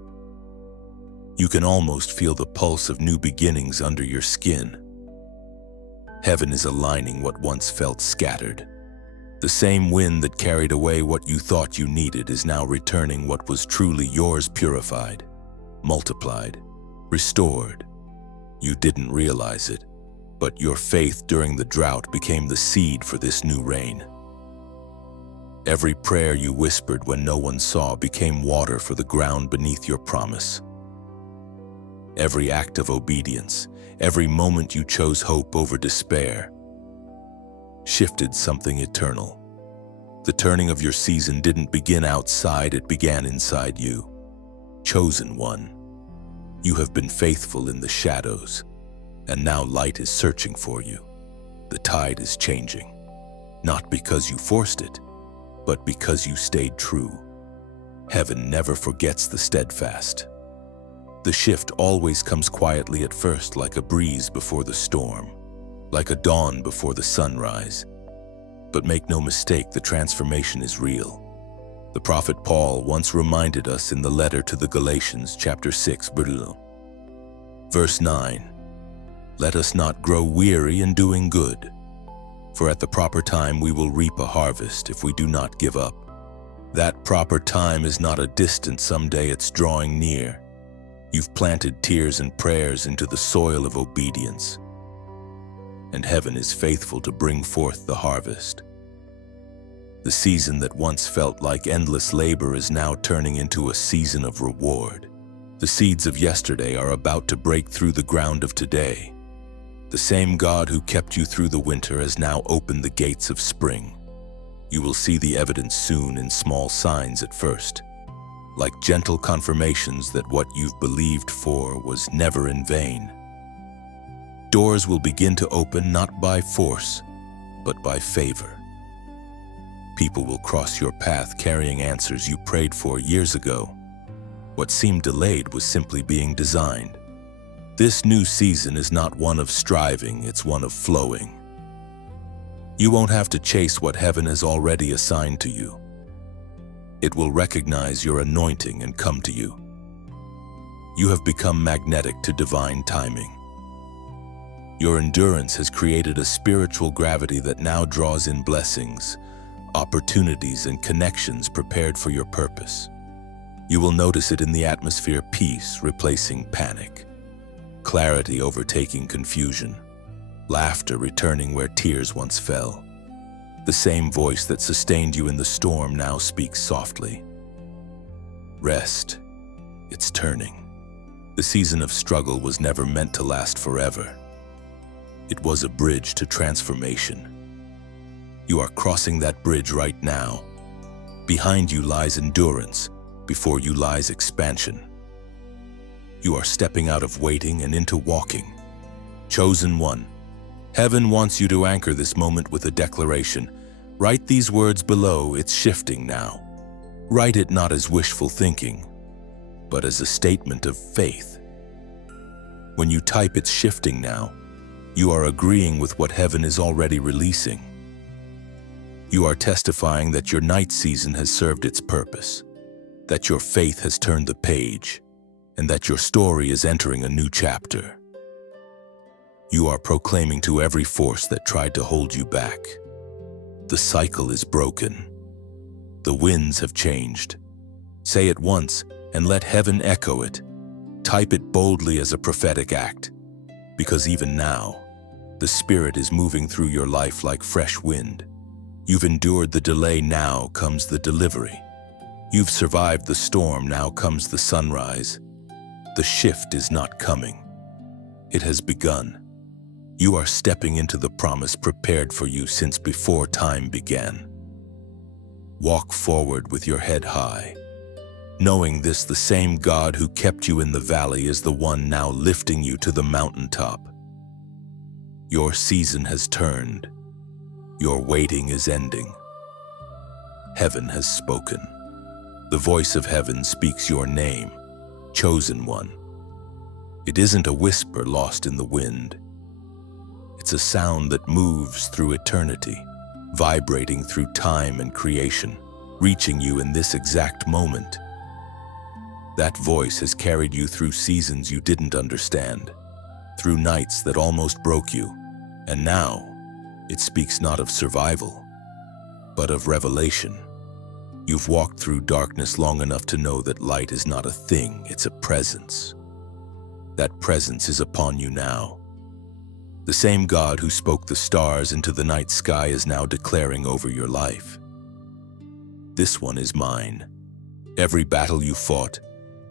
You can almost feel the pulse of new beginnings under your skin. Heaven is aligning what once felt scattered. The same wind that carried away what you thought you needed is now returning what was truly yours, purified, multiplied, restored. You didn't realize it, but your faith during the drought became the seed for this new rain. Every prayer you whispered when no one saw became water for the ground beneath your promise. Every act of obedience, every moment you chose hope over despair, shifted something eternal. The turning of your season didn't begin outside, it began inside you. Chosen one, you have been faithful in the shadows, and now light is searching for you. The tide is changing, not because you forced it, but because you stayed true. Heaven never forgets the steadfast. The shift always comes quietly at first, like a breeze before the storm, like a dawn before the sunrise. But make no mistake, the transformation is real. The prophet Paul once reminded us in the letter to the Galatians, chapter 6, verse 9, "Let us not grow weary in doing good, for at the proper time we will reap a harvest if we do not give up." That proper time is not a distant someday, it's drawing near. You've planted tears and prayers into the soil of obedience, and heaven is faithful to bring forth the harvest. The season that once felt like endless labor is now turning into a season of reward. The seeds of yesterday are about to break through the ground of today. The same God who kept you through the winter has now opened the gates of spring. You will see the evidence soon in small signs at first, like gentle confirmations that what you've believed for was never in vain. Doors will begin to open not by force, but by favor. People will cross your path carrying answers you prayed for years ago. What seemed delayed was simply being designed. This new season is not one of striving, it's one of flowing. You won't have to chase what heaven has already assigned to you. It will recognize your anointing and come to you. You have become magnetic to divine timing. Your endurance has created a spiritual gravity that now draws in blessings, opportunities, and connections prepared for your purpose. You will notice it in the atmosphere: peace replacing panic, clarity overtaking confusion, laughter returning where tears once fell. The same voice that sustained you in the storm now speaks softly. Rest. It's turning. The season of struggle was never meant to last forever. It was a bridge to transformation. You are crossing that bridge right now. Behind you lies endurance. Before you lies expansion. You are stepping out of waiting and into walking. Chosen one. Heaven wants you to anchor this moment with a declaration. Write these words below: it's shifting now. Write it not as wishful thinking, but as a statement of faith. When you type "it's shifting now," you are agreeing with what heaven is already releasing. You are testifying that your night season has served its purpose, that your faith has turned the page, and that your story is entering a new chapter. You are proclaiming to every force that tried to hold you back: the cycle is broken. The winds have changed. Say it once and let heaven echo it. Type it boldly as a prophetic act, because even now, the Spirit is moving through your life like fresh wind. You've endured the delay, now comes the delivery. You've survived the storm, now comes the sunrise. The shift is not coming. It has begun. You are stepping into the promise prepared for you since before time began. Walk forward with your head high, knowing this: the same God who kept you in the valley is the one now lifting you to the mountaintop. Your season has turned. Your waiting is ending. Heaven has spoken. The voice of heaven speaks your name, chosen one. It isn't a whisper lost in the wind. It's a sound that moves through eternity, vibrating through time and creation, reaching you in this exact moment. That voice has carried you through seasons you didn't understand, through nights that almost broke you, and now it speaks not of survival, but of revelation. You've walked through darkness long enough to know that light is not a thing, it's a presence. That presence is upon you now. The same God who spoke the stars into the night sky is now declaring over your life: this one is mine. Every battle you fought,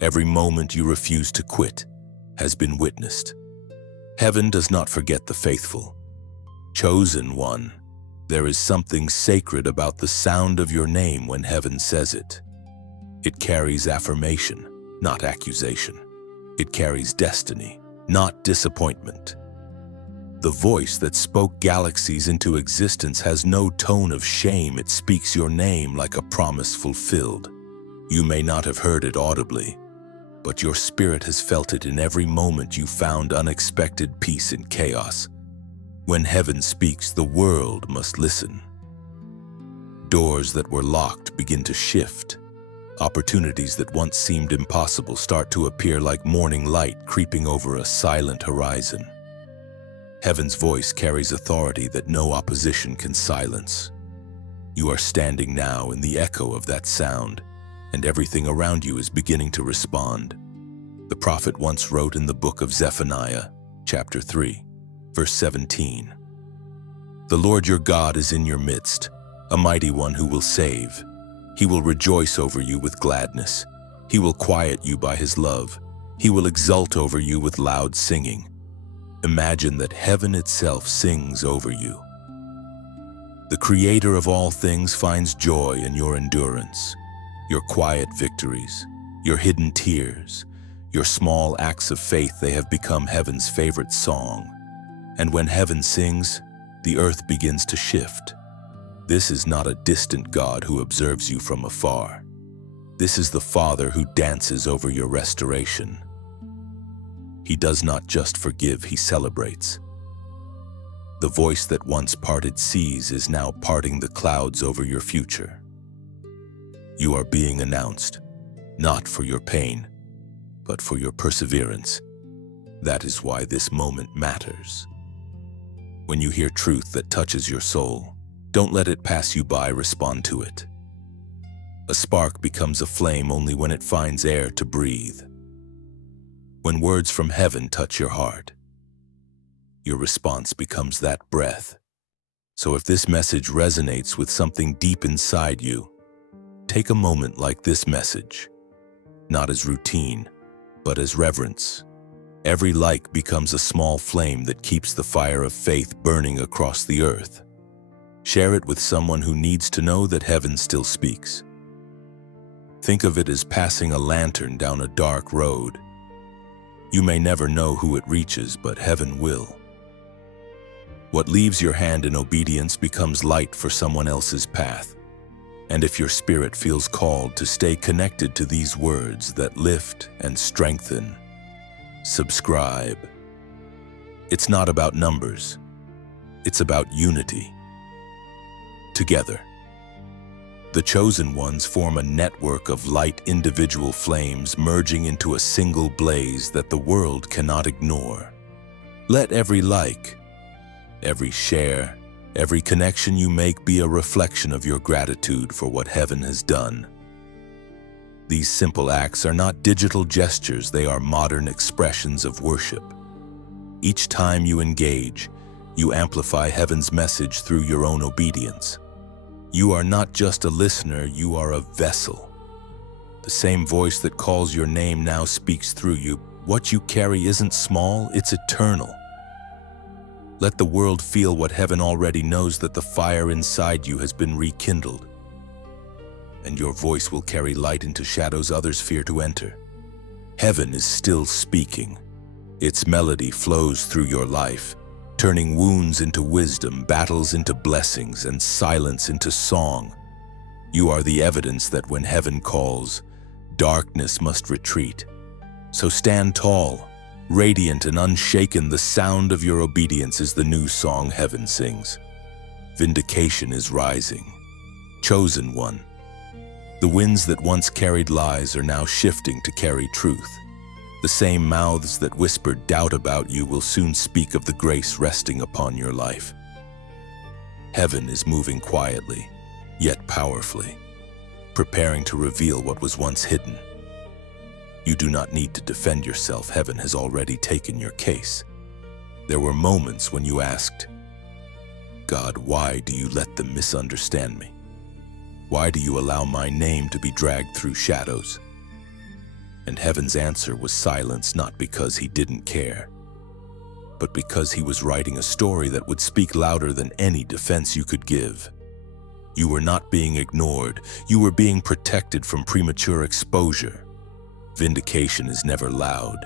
every moment you refused to quit, has been witnessed. Heaven does not forget the faithful. Chosen one, there is something sacred about the sound of your name when heaven says it. It carries affirmation, not accusation. It carries destiny, not disappointment. The voice that spoke galaxies into existence has no tone of shame. It speaks your name like a promise fulfilled. You may not have heard it audibly, but your spirit has felt it in every moment you found unexpected peace in chaos. When heaven speaks, the world must listen. Doors that were locked begin to shift. Opportunities that once seemed impossible start to appear like morning light creeping over a silent horizon. Heaven's voice carries authority that no opposition can silence. You are standing now in the echo of that sound, and everything around you is beginning to respond. The prophet once wrote in the book of Zephaniah, chapter 3, verse 17, "The Lord your God is in your midst, a mighty one who will save. He will rejoice over you with gladness. He will quiet you by his love. He will exult over you with loud singing." Imagine that heaven itself sings over you. The Creator of all things finds joy in your endurance, your quiet victories, your hidden tears, your small acts of faith. They have become heaven's favorite song. And when heaven sings, the earth begins to shift. This is not a distant God who observes you from afar. This is the Father who dances over your restoration. He does not just forgive, he celebrates. The voice that once parted seas is now parting the clouds over your future. You are being announced, not for your pain, but for your perseverance. That is why this moment matters. When you hear truth that touches your soul, don't let it pass you by, respond to it. A spark becomes a flame only when it finds air to breathe. When words from heaven touch your heart, your response becomes that breath. So if this message resonates with something deep inside you, take a moment like this message, not as routine, but as reverence. Every like becomes a small flame that keeps the fire of faith burning across the earth. Share it with someone who needs to know that heaven still speaks. Think of it as passing a lantern down a dark road. You may never know who it reaches, but heaven will. What leaves your hand in obedience becomes light for someone else's path. And if your spirit feels called to stay connected to these words that lift and strengthen, subscribe. It's not about numbers. It's about unity. Together, the chosen ones form a network of light individual flames merging into a single blaze that the world cannot ignore. Let every like, every share, every connection you make be a reflection of your gratitude for what heaven has done. These simple acts are not digital gestures, they are modern expressions of worship. Each time you engage, you amplify heaven's message through your own obedience. You are not just a listener, you are a vessel. The same voice that calls your name now speaks through you. What you carry isn't small, it's eternal. Let the world feel what heaven already knows, that the fire inside you has been rekindled. And your voice will carry light into shadows others fear to enter. Heaven is still speaking. Its melody flows through your life, turning wounds into wisdom, battles into blessings, and silence into song. You are the evidence that when heaven calls, darkness must retreat. So stand tall, radiant and unshaken. The sound of your obedience is the new song heaven sings. Vindication is rising. Chosen one. The winds that once carried lies are now shifting to carry truth. The same mouths that whispered doubt about you will soon speak of the grace resting upon your life. Heaven is moving quietly, yet powerfully, preparing to reveal what was once hidden. You do not need to defend yourself. Heaven has already taken your case. There were moments when you asked, God, why do you let them misunderstand me? Why do you allow my name to be dragged through shadows? And heaven's answer was silence, not because he didn't care, but because he was writing a story that would speak louder than any defense you could give. You were not being ignored. You were being protected from premature exposure. Vindication is never loud.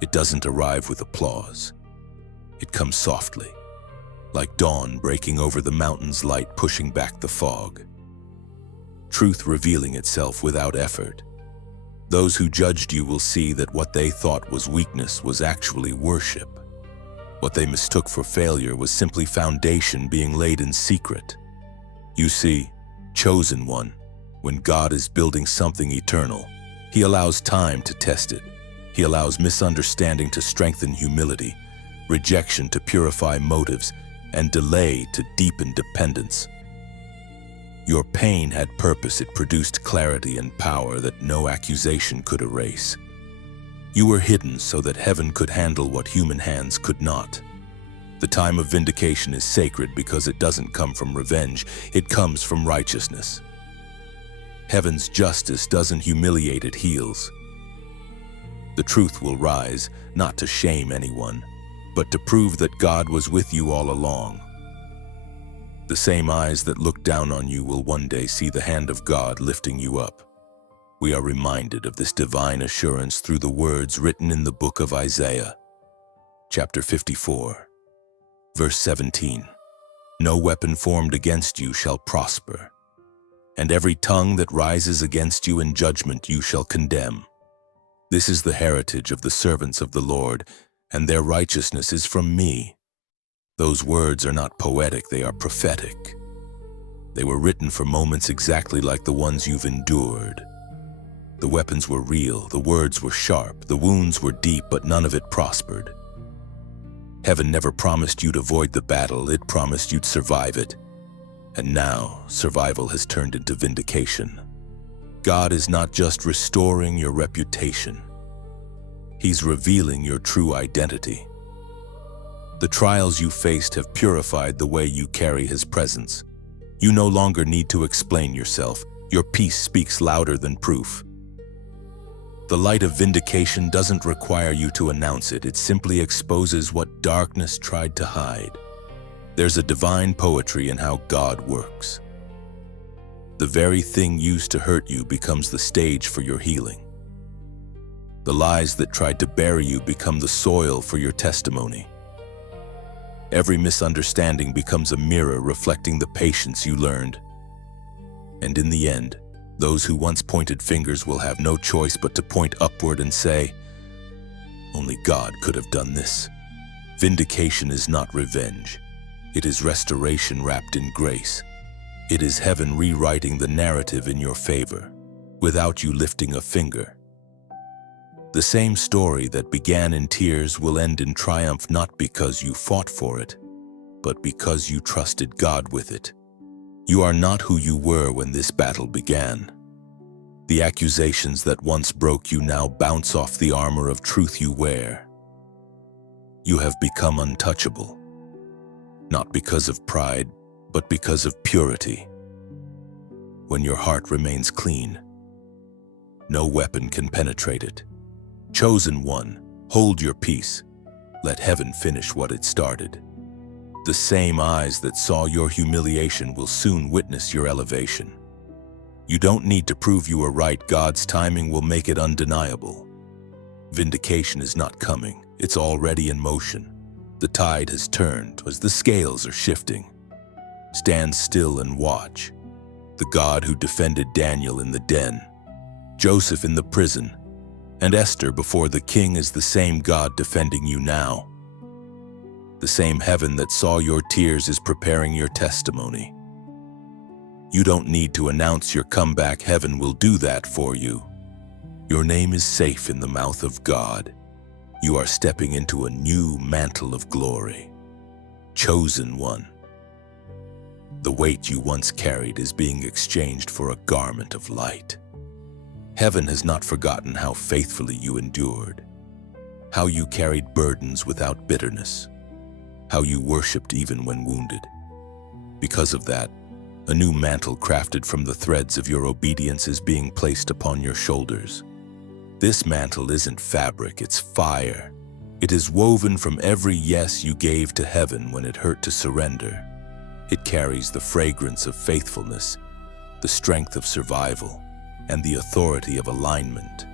It doesn't arrive with applause. It comes softly, like dawn breaking over the mountain's light, pushing back the fog. Truth revealing itself without effort. Those who judged you will see that what they thought was weakness was actually worship. What they mistook for failure was simply foundation being laid in secret. You see, chosen one, when God is building something eternal, he allows time to test it. He allows misunderstanding to strengthen humility, rejection to purify motives, and delay to deepen dependence. Your pain had purpose. It produced clarity and power that no accusation could erase. You were hidden so that heaven could handle what human hands could not. The time of vindication is sacred because it doesn't come from revenge, it comes from righteousness. Heaven's justice doesn't humiliate, it heals. The truth will rise, not to shame anyone, but to prove that God was with you all along. The same eyes that look down on you will one day see the hand of God lifting you up. We are reminded of this divine assurance through the words written in the book of Isaiah, chapter 54. Verse 17, no weapon formed against you shall prosper, and every tongue that rises against you in judgment you shall condemn. This is the heritage of the servants of the Lord, and their righteousness is from me. Those words are not poetic, they are prophetic. They were written for moments exactly like the ones you've endured. The weapons were real, the words were sharp, the wounds were deep, but none of it prospered. Heaven never promised you'd avoid the battle, it promised you'd survive it. And now, survival has turned into vindication. God is not just restoring your reputation. He's revealing your true identity. The trials you faced have purified the way you carry His presence. You no longer need to explain yourself. Your peace speaks louder than proof. The light of vindication doesn't require you to announce it. It simply exposes what darkness tried to hide. There's a divine poetry in how God works. The very thing used to hurt you becomes the stage for your healing. The lies that tried to bury you become the soil for your testimony. Every misunderstanding becomes a mirror reflecting the patience you learned. And in the end, those who once pointed fingers will have no choice but to point upward and say, only God could have done this. Vindication is not revenge. It is restoration wrapped in grace. It is heaven rewriting the narrative in your favor, without you lifting a finger. The same story that began in tears will end in triumph, not because you fought for it, but because you trusted God with it. You are not who you were when this battle began. The accusations that once broke you now bounce off the armor of truth you wear. You have become untouchable, not because of pride, but because of purity. When your heart remains clean, no weapon can penetrate it. Chosen one, hold your peace. Let heaven finish what it started. The same eyes that saw your humiliation will soon witness your elevation. You don't need to prove you are right. God's timing will make it undeniable. Vindication is not coming. It's already in motion. The tide has turned as the scales are shifting. Stand still and watch. The God who defended Daniel in the den, Joseph in the prison, and Esther before the king is the same God defending you now. The same heaven that saw your tears is preparing your testimony. You don't need to announce your comeback. Heaven will do that for you. Your name is safe in the mouth of God. You are stepping into a new mantle of glory. Chosen one. The weight you once carried is being exchanged for a garment of light. Heaven has not forgotten how faithfully you endured, how you carried burdens without bitterness, how you worshipped even when wounded. Because of that, a new mantle crafted from the threads of your obedience is being placed upon your shoulders. This mantle isn't fabric, it's fire. It is woven from every yes you gave to heaven when it hurt to surrender. It carries the fragrance of faithfulness, the strength of survival, and the authority of alignment.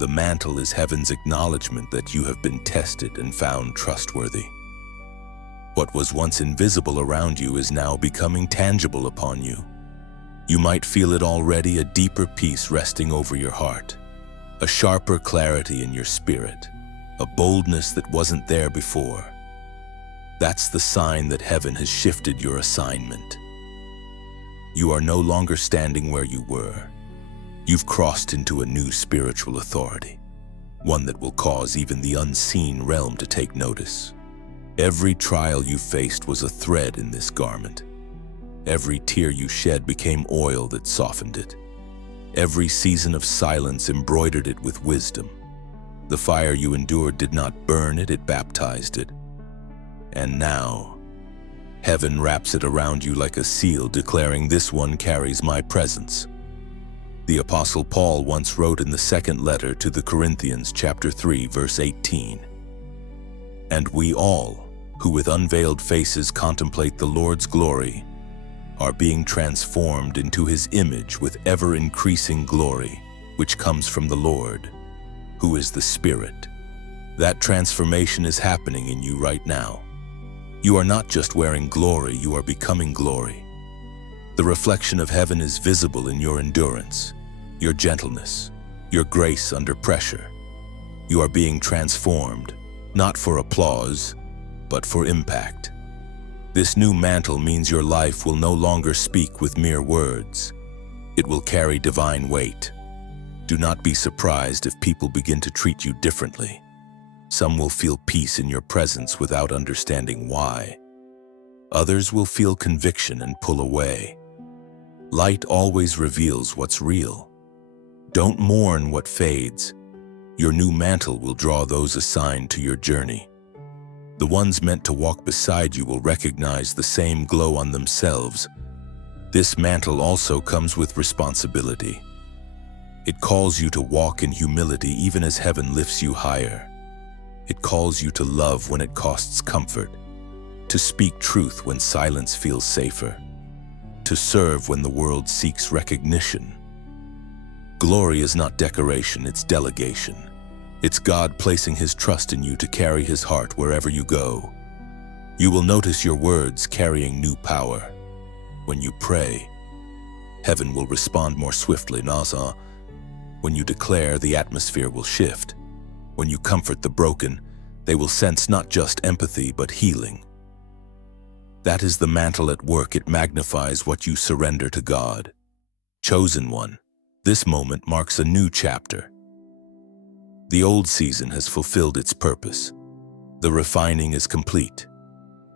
The mantle is heaven's acknowledgement that you have been tested and found trustworthy. What was once invisible around you is now becoming tangible upon you. You might feel it already, a deeper peace resting over your heart, a sharper clarity in your spirit, a boldness that wasn't there before. That's the sign that heaven has shifted your assignment. You are no longer standing where you were. You've crossed into a new spiritual authority, one that will cause even the unseen realm to take notice. Every trial you faced was a thread in this garment. Every tear you shed became oil that softened it. Every season of silence embroidered it with wisdom. The fire you endured did not burn it, it baptized it. And now, heaven wraps it around you like a seal, declaring, "This one carries my presence." The Apostle Paul once wrote in the second letter to the Corinthians, chapter 3, verse 18, "And we all, who with unveiled faces contemplate the Lord's glory, are being transformed into His image with ever-increasing glory, which comes from the Lord, who is the Spirit." That transformation is happening in you right now. You are not just wearing glory, you are becoming glory. The reflection of heaven is visible in your endurance, your gentleness, your grace under pressure. You are being transformed, not for applause, but for impact. This new mantle means your life will no longer speak with mere words. It will carry divine weight. Do not be surprised if people begin to treat you differently. Some will feel peace in your presence without understanding why. Others will feel conviction and pull away. Light always reveals what's real. Don't mourn what fades. Your new mantle will draw those assigned to your journey. The ones meant to walk beside you will recognize the same glow on themselves. This mantle also comes with responsibility. It calls you to walk in humility even as heaven lifts you higher. It calls you to love when it costs comfort, to speak truth when silence feels safer, to serve when the world seeks recognition. Glory is not decoration, it's delegation. It's God placing His trust in you to carry His heart wherever you go. You will notice your words carrying new power. When you pray, heaven will respond more swiftly. Nasa. When you declare, the atmosphere will shift. When you comfort the broken, they will sense not just empathy but healing. That is the mantle at work. It magnifies what you surrender to God. Chosen one, this moment marks a new chapter. The old season has fulfilled its purpose. The refining is complete.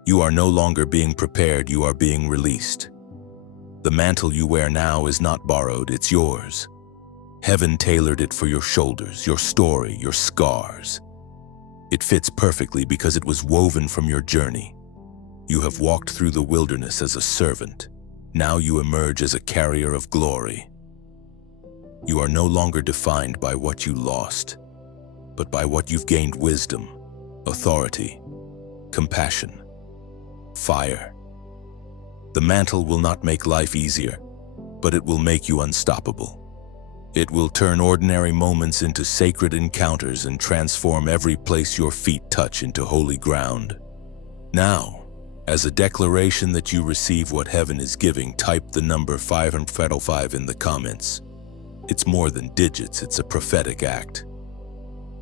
You are no longer being prepared, you are being released. The mantle you wear now is not borrowed, it's yours. Heaven tailored it for your shoulders, your story, your scars. It fits perfectly because it was woven from your journey. You have walked through the wilderness as a servant. Now you emerge as a carrier of glory. You are no longer defined by what you lost, but by what you've gained: wisdom, authority, compassion, fire. The mantle will not make life easier, but it will make you unstoppable. It will turn ordinary moments into sacred encounters and transform every place your feet touch into holy ground. Now, as a declaration that you receive what heaven is giving, type the number 505 in the comments. It's more than digits, it's a prophetic act.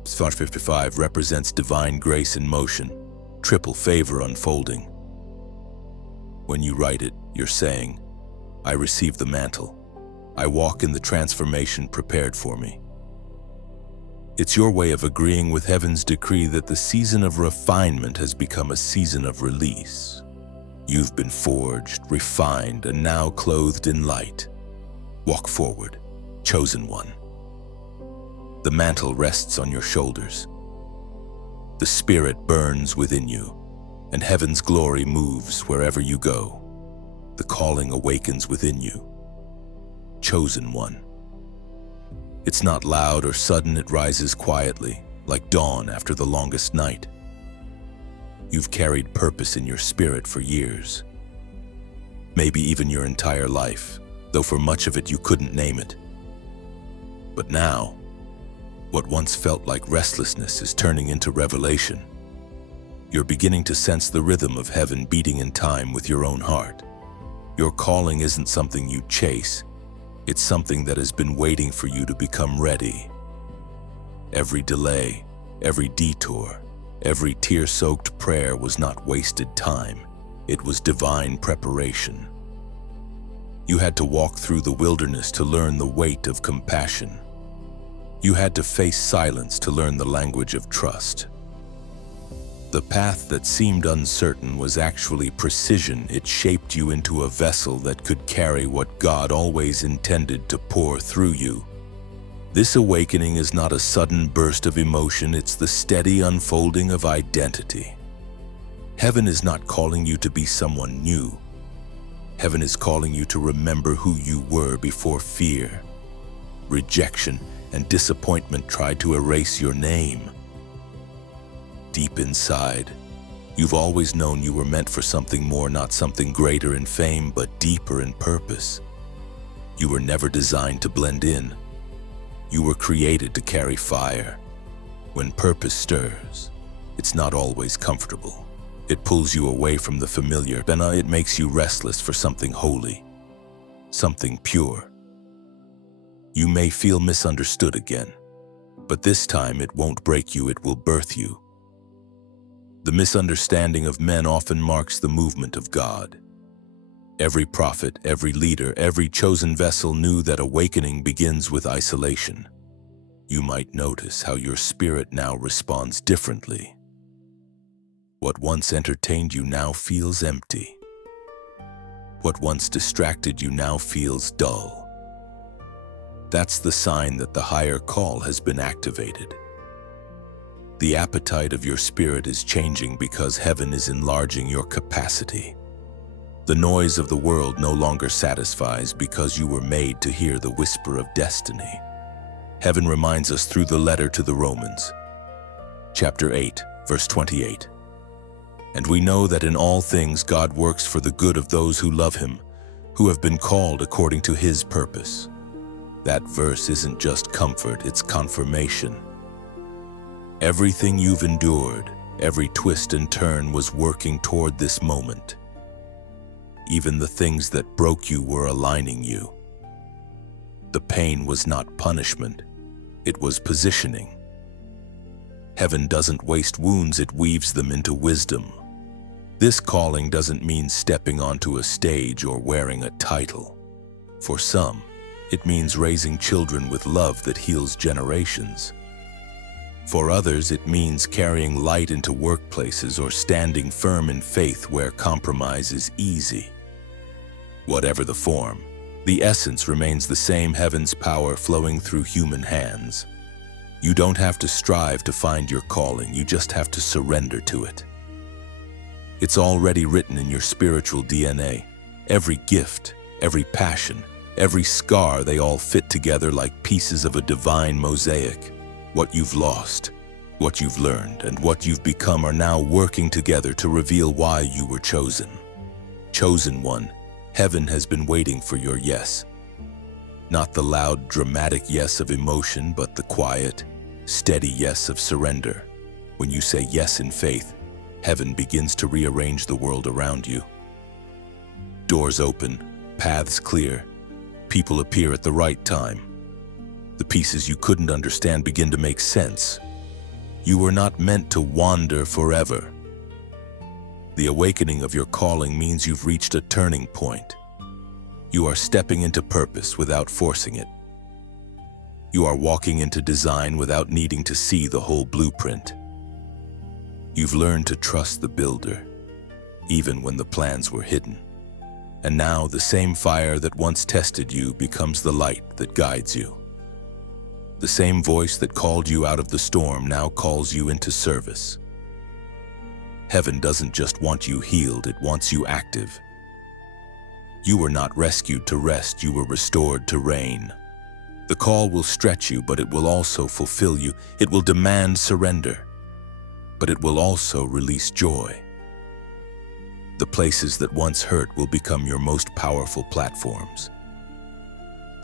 55 represents divine grace in motion, triple favor unfolding. When you write it, you're saying, I receive the mantle. I walk in the transformation prepared for me. It's your way of agreeing with heaven's decree that the season of refinement has become a season of release. You've been forged, refined, and now clothed in light. Walk forward, chosen one. The mantle rests on your shoulders. The Spirit burns within you, and heaven's glory moves wherever you go. The calling awakens within you. Chosen one. It's not loud or sudden, it rises quietly, like dawn after the longest night. You've carried purpose in your spirit for years, maybe even your entire life, though for much of it you couldn't name it. But now, what once felt like restlessness is turning into revelation. You're beginning to sense the rhythm of heaven beating in time with your own heart. Your calling isn't something you chase, it's something that has been waiting for you to become ready. Every delay, every detour, every tear-soaked prayer was not wasted time. It was divine preparation. You had to walk through the wilderness to learn the weight of compassion. You had to face silence to learn the language of trust. The path that seemed uncertain was actually precision. It shaped you into a vessel that could carry what God always intended to pour through you. This awakening is not a sudden burst of emotion, it's the steady unfolding of identity. Heaven is not calling you to be someone new. Heaven is calling you to remember who you were before fear, rejection, and disappointment tried to erase your name. Deep inside, you've always known you were meant for something more, not something greater in fame, but deeper in purpose. You were never designed to blend in. You were created to carry fire. When purpose stirs, it's not always comfortable. It pulls you away from the familiar, and it makes you restless for something holy, something pure. You may feel misunderstood again, but this time it won't break you, it will birth you. The misunderstanding of men often marks the movement of God. Every prophet, every leader, every chosen vessel knew that awakening begins with isolation. You might notice how your spirit now responds differently. What once entertained you now feels empty. What once distracted you now feels dull. That's the sign that the higher call has been activated. The appetite of your spirit is changing because heaven is enlarging your capacity. The noise of the world no longer satisfies because you were made to hear the whisper of destiny. Heaven reminds us through the letter to the Romans, chapter 8, verse 28. And we know that in all things God works for the good of those who love Him, who have been called according to His purpose. That verse isn't just comfort, it's confirmation. Everything you've endured, every twist and turn was working toward this moment. Even the things that broke you were aligning you. The pain was not punishment, it was positioning. Heaven doesn't waste wounds, it weaves them into wisdom. This calling doesn't mean stepping onto a stage or wearing a title. For some, it means raising children with love that heals generations. For others, it means carrying light into workplaces or standing firm in faith where compromise is easy. Whatever the form, the essence remains the same: heaven's power flowing through human hands. You don't have to strive to find your calling, you just have to surrender to it. It's already written in your spiritual DNA. Every gift, every passion, every scar, they all fit together like pieces of a divine mosaic. What you've lost, what you've learned, and what you've become are now working together to reveal why you were chosen. Chosen one, heaven has been waiting for your yes. Not the loud, dramatic yes of emotion, but the quiet, steady yes of surrender. When you say yes in faith, heaven begins to rearrange the world around you. Doors open, paths clear, people appear at the right time. The pieces you couldn't understand begin to make sense. You were not meant to wander forever. The awakening of your calling means you've reached a turning point. You are stepping into purpose without forcing it. You are walking into design without needing to see the whole blueprint. You've learned to trust the builder, even when the plans were hidden. And now the same fire that once tested you becomes the light that guides you. The same voice that called you out of the storm now calls you into service. Heaven doesn't just want you healed, it wants you active. You were not rescued to rest, you were restored to reign. The call will stretch you, but it will also fulfill you. It will demand surrender, but it will also release joy. The places that once hurt will become your most powerful platforms.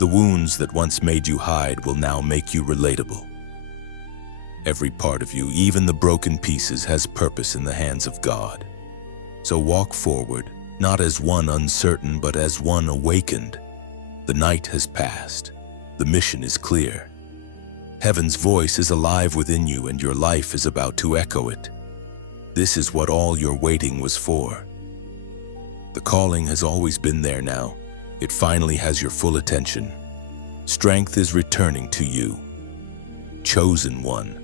The wounds that once made you hide will now make you relatable. Every part of you, even the broken pieces, has purpose in the hands of God. So walk forward, not as one uncertain, but as one awakened. The night has passed. The mission is clear. Heaven's voice is alive within you, and your life is about to echo it. This is what all your waiting was for. The calling has always been there now. It finally has your full attention. Strength is returning to you. Chosen one.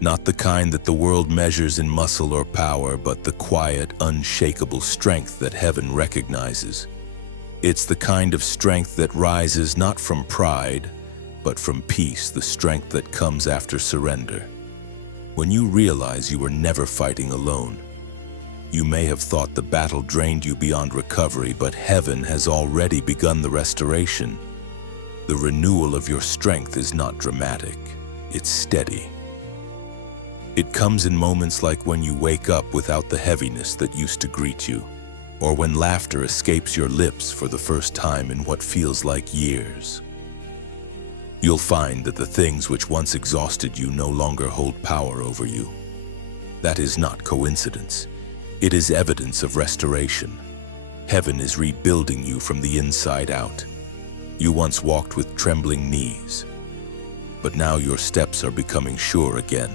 Not the kind that the world measures in muscle or power, but the quiet, unshakable strength that heaven recognizes. It's the kind of strength that rises not from pride, but from peace, the strength that comes after surrender. When you realize you were never fighting alone, you may have thought the battle drained you beyond recovery, but heaven has already begun the restoration. The renewal of your strength is not dramatic, it's steady. It comes in moments like when you wake up without the heaviness that used to greet you, or when laughter escapes your lips for the first time in what feels like years. You'll find that the things which once exhausted you no longer hold power over you. That is not coincidence. It is evidence of restoration. Heaven is rebuilding you from the inside out. You once walked with trembling knees, but now your steps are becoming sure again.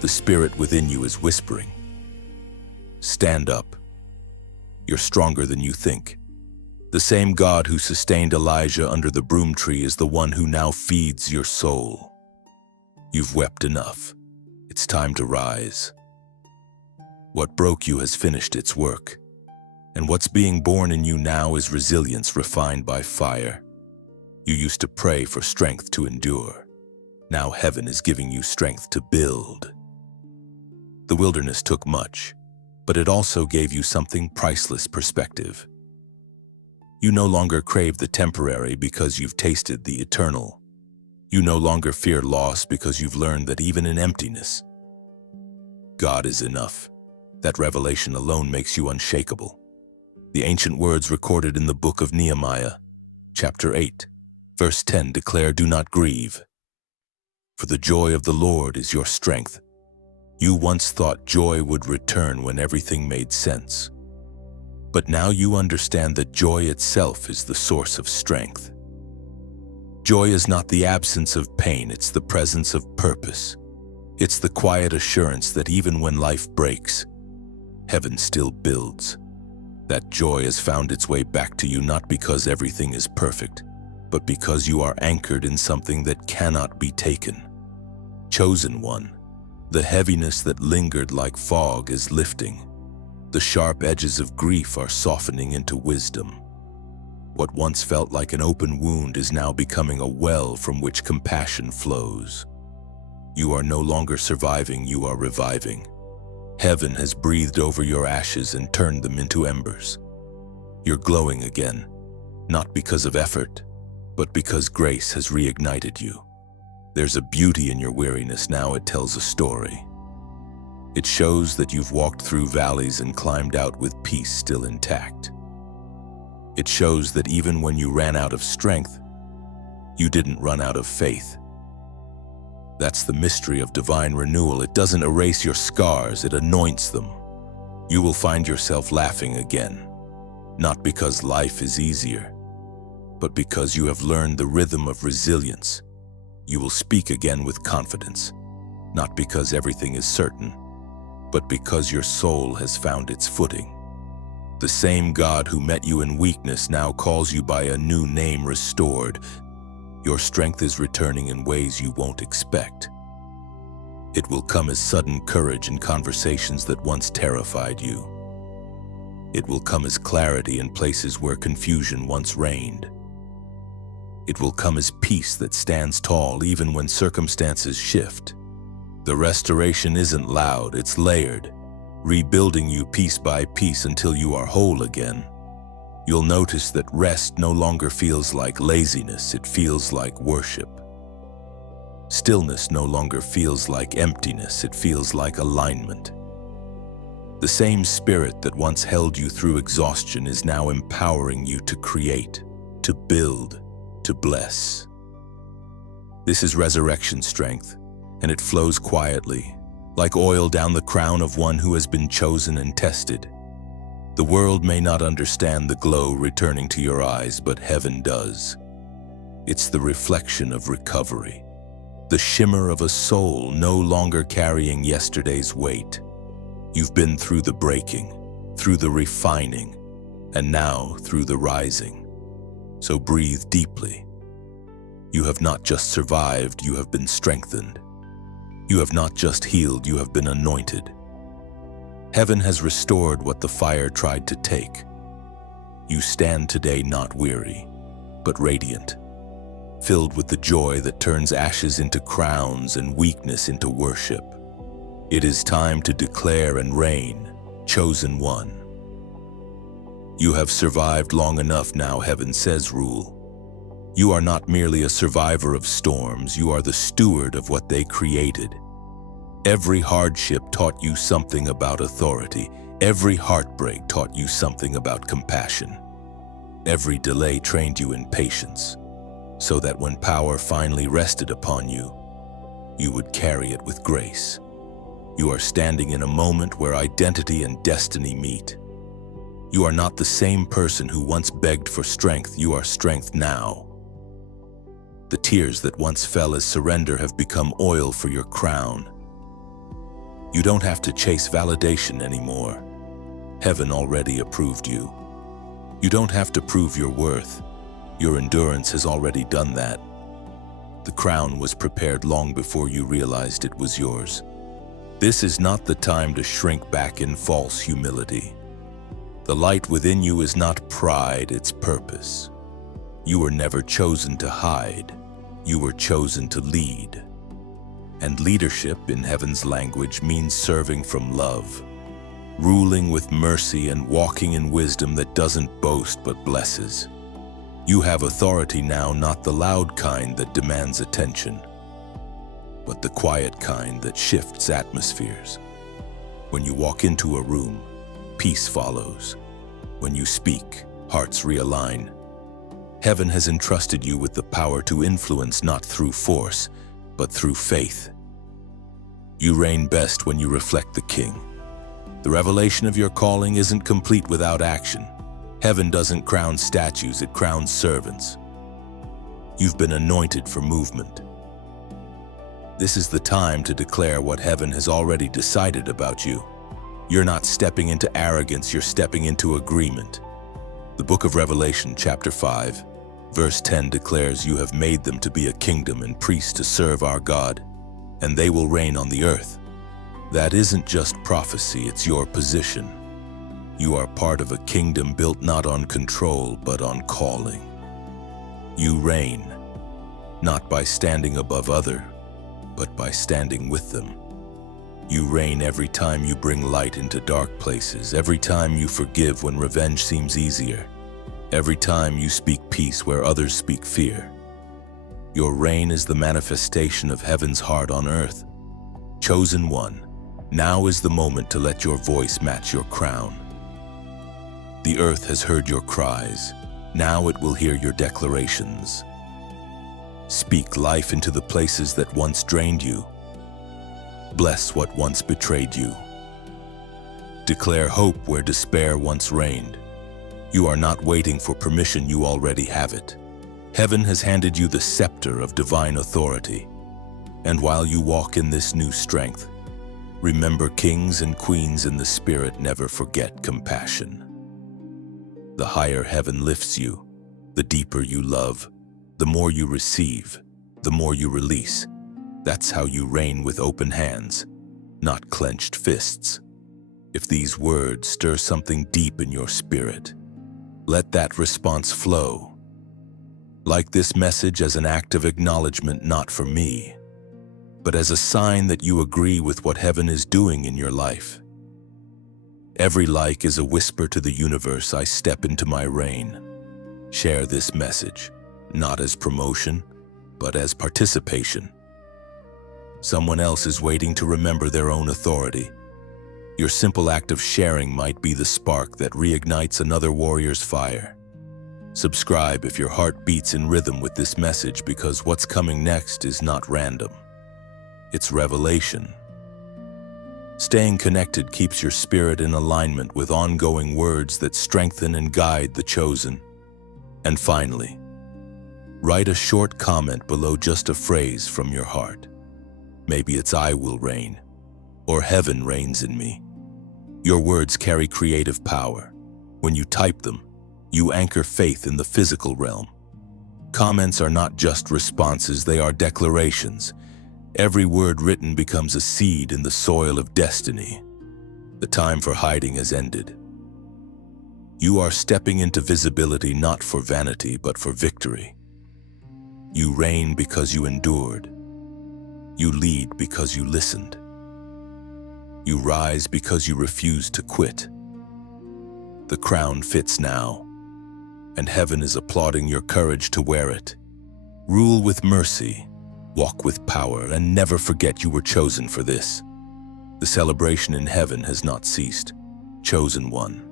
The Spirit within you is whispering, "Stand up. You're stronger than you think." The same God who sustained Elijah under the broom tree is the one who now feeds your soul. You've wept enough. It's time to rise. What broke you has finished its work, and what's being born in you now is resilience refined by fire. You used to pray for strength to endure. Now heaven is giving you strength to build. The wilderness took much, but it also gave you something priceless: perspective. You no longer crave the temporary because you've tasted the eternal. You no longer fear loss because you've learned that even in emptiness, God is enough. That revelation alone makes you unshakable. The ancient words recorded in the book of Nehemiah, chapter 8, verse 10 declare, "Do not grieve, for the joy of the Lord is your strength." You once thought joy would return when everything made sense. But now you understand that joy itself is the source of strength. Joy is not the absence of pain, it's the presence of purpose. It's the quiet assurance that even when life breaks, heaven still builds. That joy has found its way back to you not because everything is perfect, but because you are anchored in something that cannot be taken. Chosen one, the heaviness that lingered like fog is lifting. The sharp edges of grief are softening into wisdom. What once felt like an open wound is now becoming a well from which compassion flows. You are no longer surviving, you are reviving. Heaven has breathed over your ashes and turned them into embers. You're glowing again, not because of effort, but because grace has reignited you. There's a beauty in your weariness now. It tells a story. It shows that you've walked through valleys and climbed out with peace still intact. It shows that even when you ran out of strength, you didn't run out of faith. That's the mystery of divine renewal. It doesn't erase your scars, it anoints them. You will find yourself laughing again, not because life is easier, but because you have learned the rhythm of resilience. You will speak again with confidence, not because everything is certain, but because your soul has found its footing. The same God who met you in weakness now calls you by a new name: restored. Your strength is returning in ways you won't expect. It will come as sudden courage in conversations that once terrified you. It will come as clarity in places where confusion once reigned. It will come as peace that stands tall even when circumstances shift. The restoration isn't loud, it's layered, rebuilding you piece by piece until you are whole again. You'll notice that rest no longer feels like laziness, it feels like worship. Stillness no longer feels like emptiness, it feels like alignment. The same spirit that once held you through exhaustion is now empowering you to create, to build, to bless. This is resurrection strength, and it flows quietly, like oil down the crown of one who has been chosen and tested. The world may not understand the glow returning to your eyes, but heaven does. It's the reflection of recovery, the shimmer of a soul no longer carrying yesterday's weight. You've been through the breaking, through the refining, and now through the rising. So breathe deeply. You have not just survived, you have been strengthened. You have not just healed, you have been anointed. Heaven has restored what the fire tried to take. You stand today not weary, but radiant, filled with the joy that turns ashes into crowns and weakness into worship. It is time to declare and reign, chosen one. You have survived long enough now, heaven says, rule. You are not merely a survivor of storms, you are the steward of what they created. Every hardship taught you something about authority. Every heartbreak taught you something about compassion. Every delay trained you in patience, so that when power finally rested upon you, you would carry it with grace. You are standing in a moment where identity and destiny meet. You are not the same person who once begged for strength. You are strength now. The tears that once fell as surrender have become oil for your crown. You don't have to chase validation anymore. Heaven already approved you. You don't have to prove your worth. Your endurance has already done that. The crown was prepared long before you realized it was yours. This is not the time to shrink back in false humility. The light within you is not pride, it's purpose. You were never chosen to hide. You were chosen to lead. And leadership, in heaven's language, means serving from love, ruling with mercy and walking in wisdom that doesn't boast but blesses. You have authority now, not the loud kind that demands attention, but the quiet kind that shifts atmospheres. When you walk into a room, peace follows. When you speak, hearts realign. Heaven has entrusted you with the power to influence not through force, but through faith. You reign best when you reflect the King. The revelation of your calling isn't complete without action. Heaven doesn't crown statues, it crowns servants. You've been anointed for movement. This is the time to declare what heaven has already decided about you. You're not stepping into arrogance, you're stepping into agreement. The book of Revelation, chapter 5, verse 10 declares, "You have made them to be a kingdom and priests to serve our God, and they will reign on the earth." That isn't just prophecy, it's your position. You are part of a kingdom built not on control, but on calling. You reign, not by standing above others, but by standing with them. You reign every time you bring light into dark places, every time you forgive when revenge seems easier, every time you speak peace where others speak fear. Your reign is the manifestation of heaven's heart on earth. Chosen one, now is the moment to let your voice match your crown. The earth has heard your cries, now it will hear your declarations. Speak life into the places that once drained you. Bless what once betrayed you. Declare hope where despair once reigned. You are not waiting for permission, you already have it. Heaven has handed you the scepter of divine authority. And while you walk in this new strength, remember, kings and queens in the spirit never forget compassion. The higher heaven lifts you, the deeper you love, the more you receive, the more you release. That's how you reign, with open hands, not clenched fists. If these words stir something deep in your spirit, let that response flow. Like this message as an act of acknowledgement, not for me, but as a sign that you agree with what heaven is doing in your life. Every like is a whisper to the universe, I step into my reign. Share this message, not as promotion, but as participation. Someone else is waiting to remember their own authority. Your simple act of sharing might be the spark that reignites another warrior's fire. Subscribe if your heart beats in rhythm with this message, because what's coming next is not random. It's revelation. Staying connected keeps your spirit in alignment with ongoing words that strengthen and guide the chosen. And finally, write a short comment below, just a phrase from your heart. Maybe it's "I will reign," or "Heaven reigns in me." Your words carry creative power. When you type them, you anchor faith in the physical realm. Comments are not just responses, they are declarations. Every word written becomes a seed in the soil of destiny. The time for hiding has ended. You are stepping into visibility, not for vanity, but for victory. You reign because you endured. You lead because you listened. You rise because you refused to quit. The crown fits now, and heaven is applauding your courage to wear it. Rule with mercy, walk with power, and never forget you were chosen for this. The celebration in heaven has not ceased. Chosen one.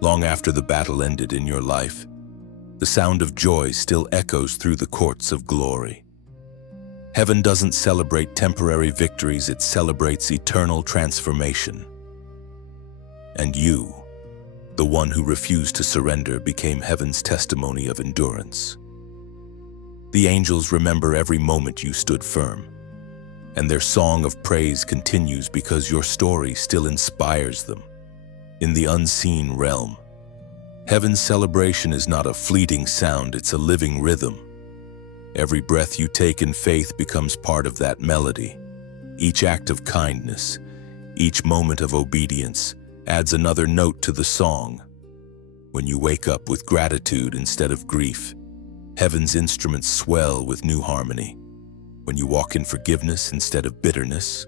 Long after the battle ended in your life, the sound of joy still echoes through the courts of glory. Heaven doesn't celebrate temporary victories, it celebrates eternal transformation. And you, the one who refused to surrender, became heaven's testimony of endurance. The angels remember every moment you stood firm, and their song of praise continues because your story still inspires them. In the unseen realm, heaven's celebration is not a fleeting sound, it's a living rhythm. Every breath you take in faith becomes part of that melody. Each act of kindness, each moment of obedience adds another note to the song. When you wake up with gratitude instead of grief, heaven's instruments swell with new harmony. When you walk in forgiveness instead of bitterness,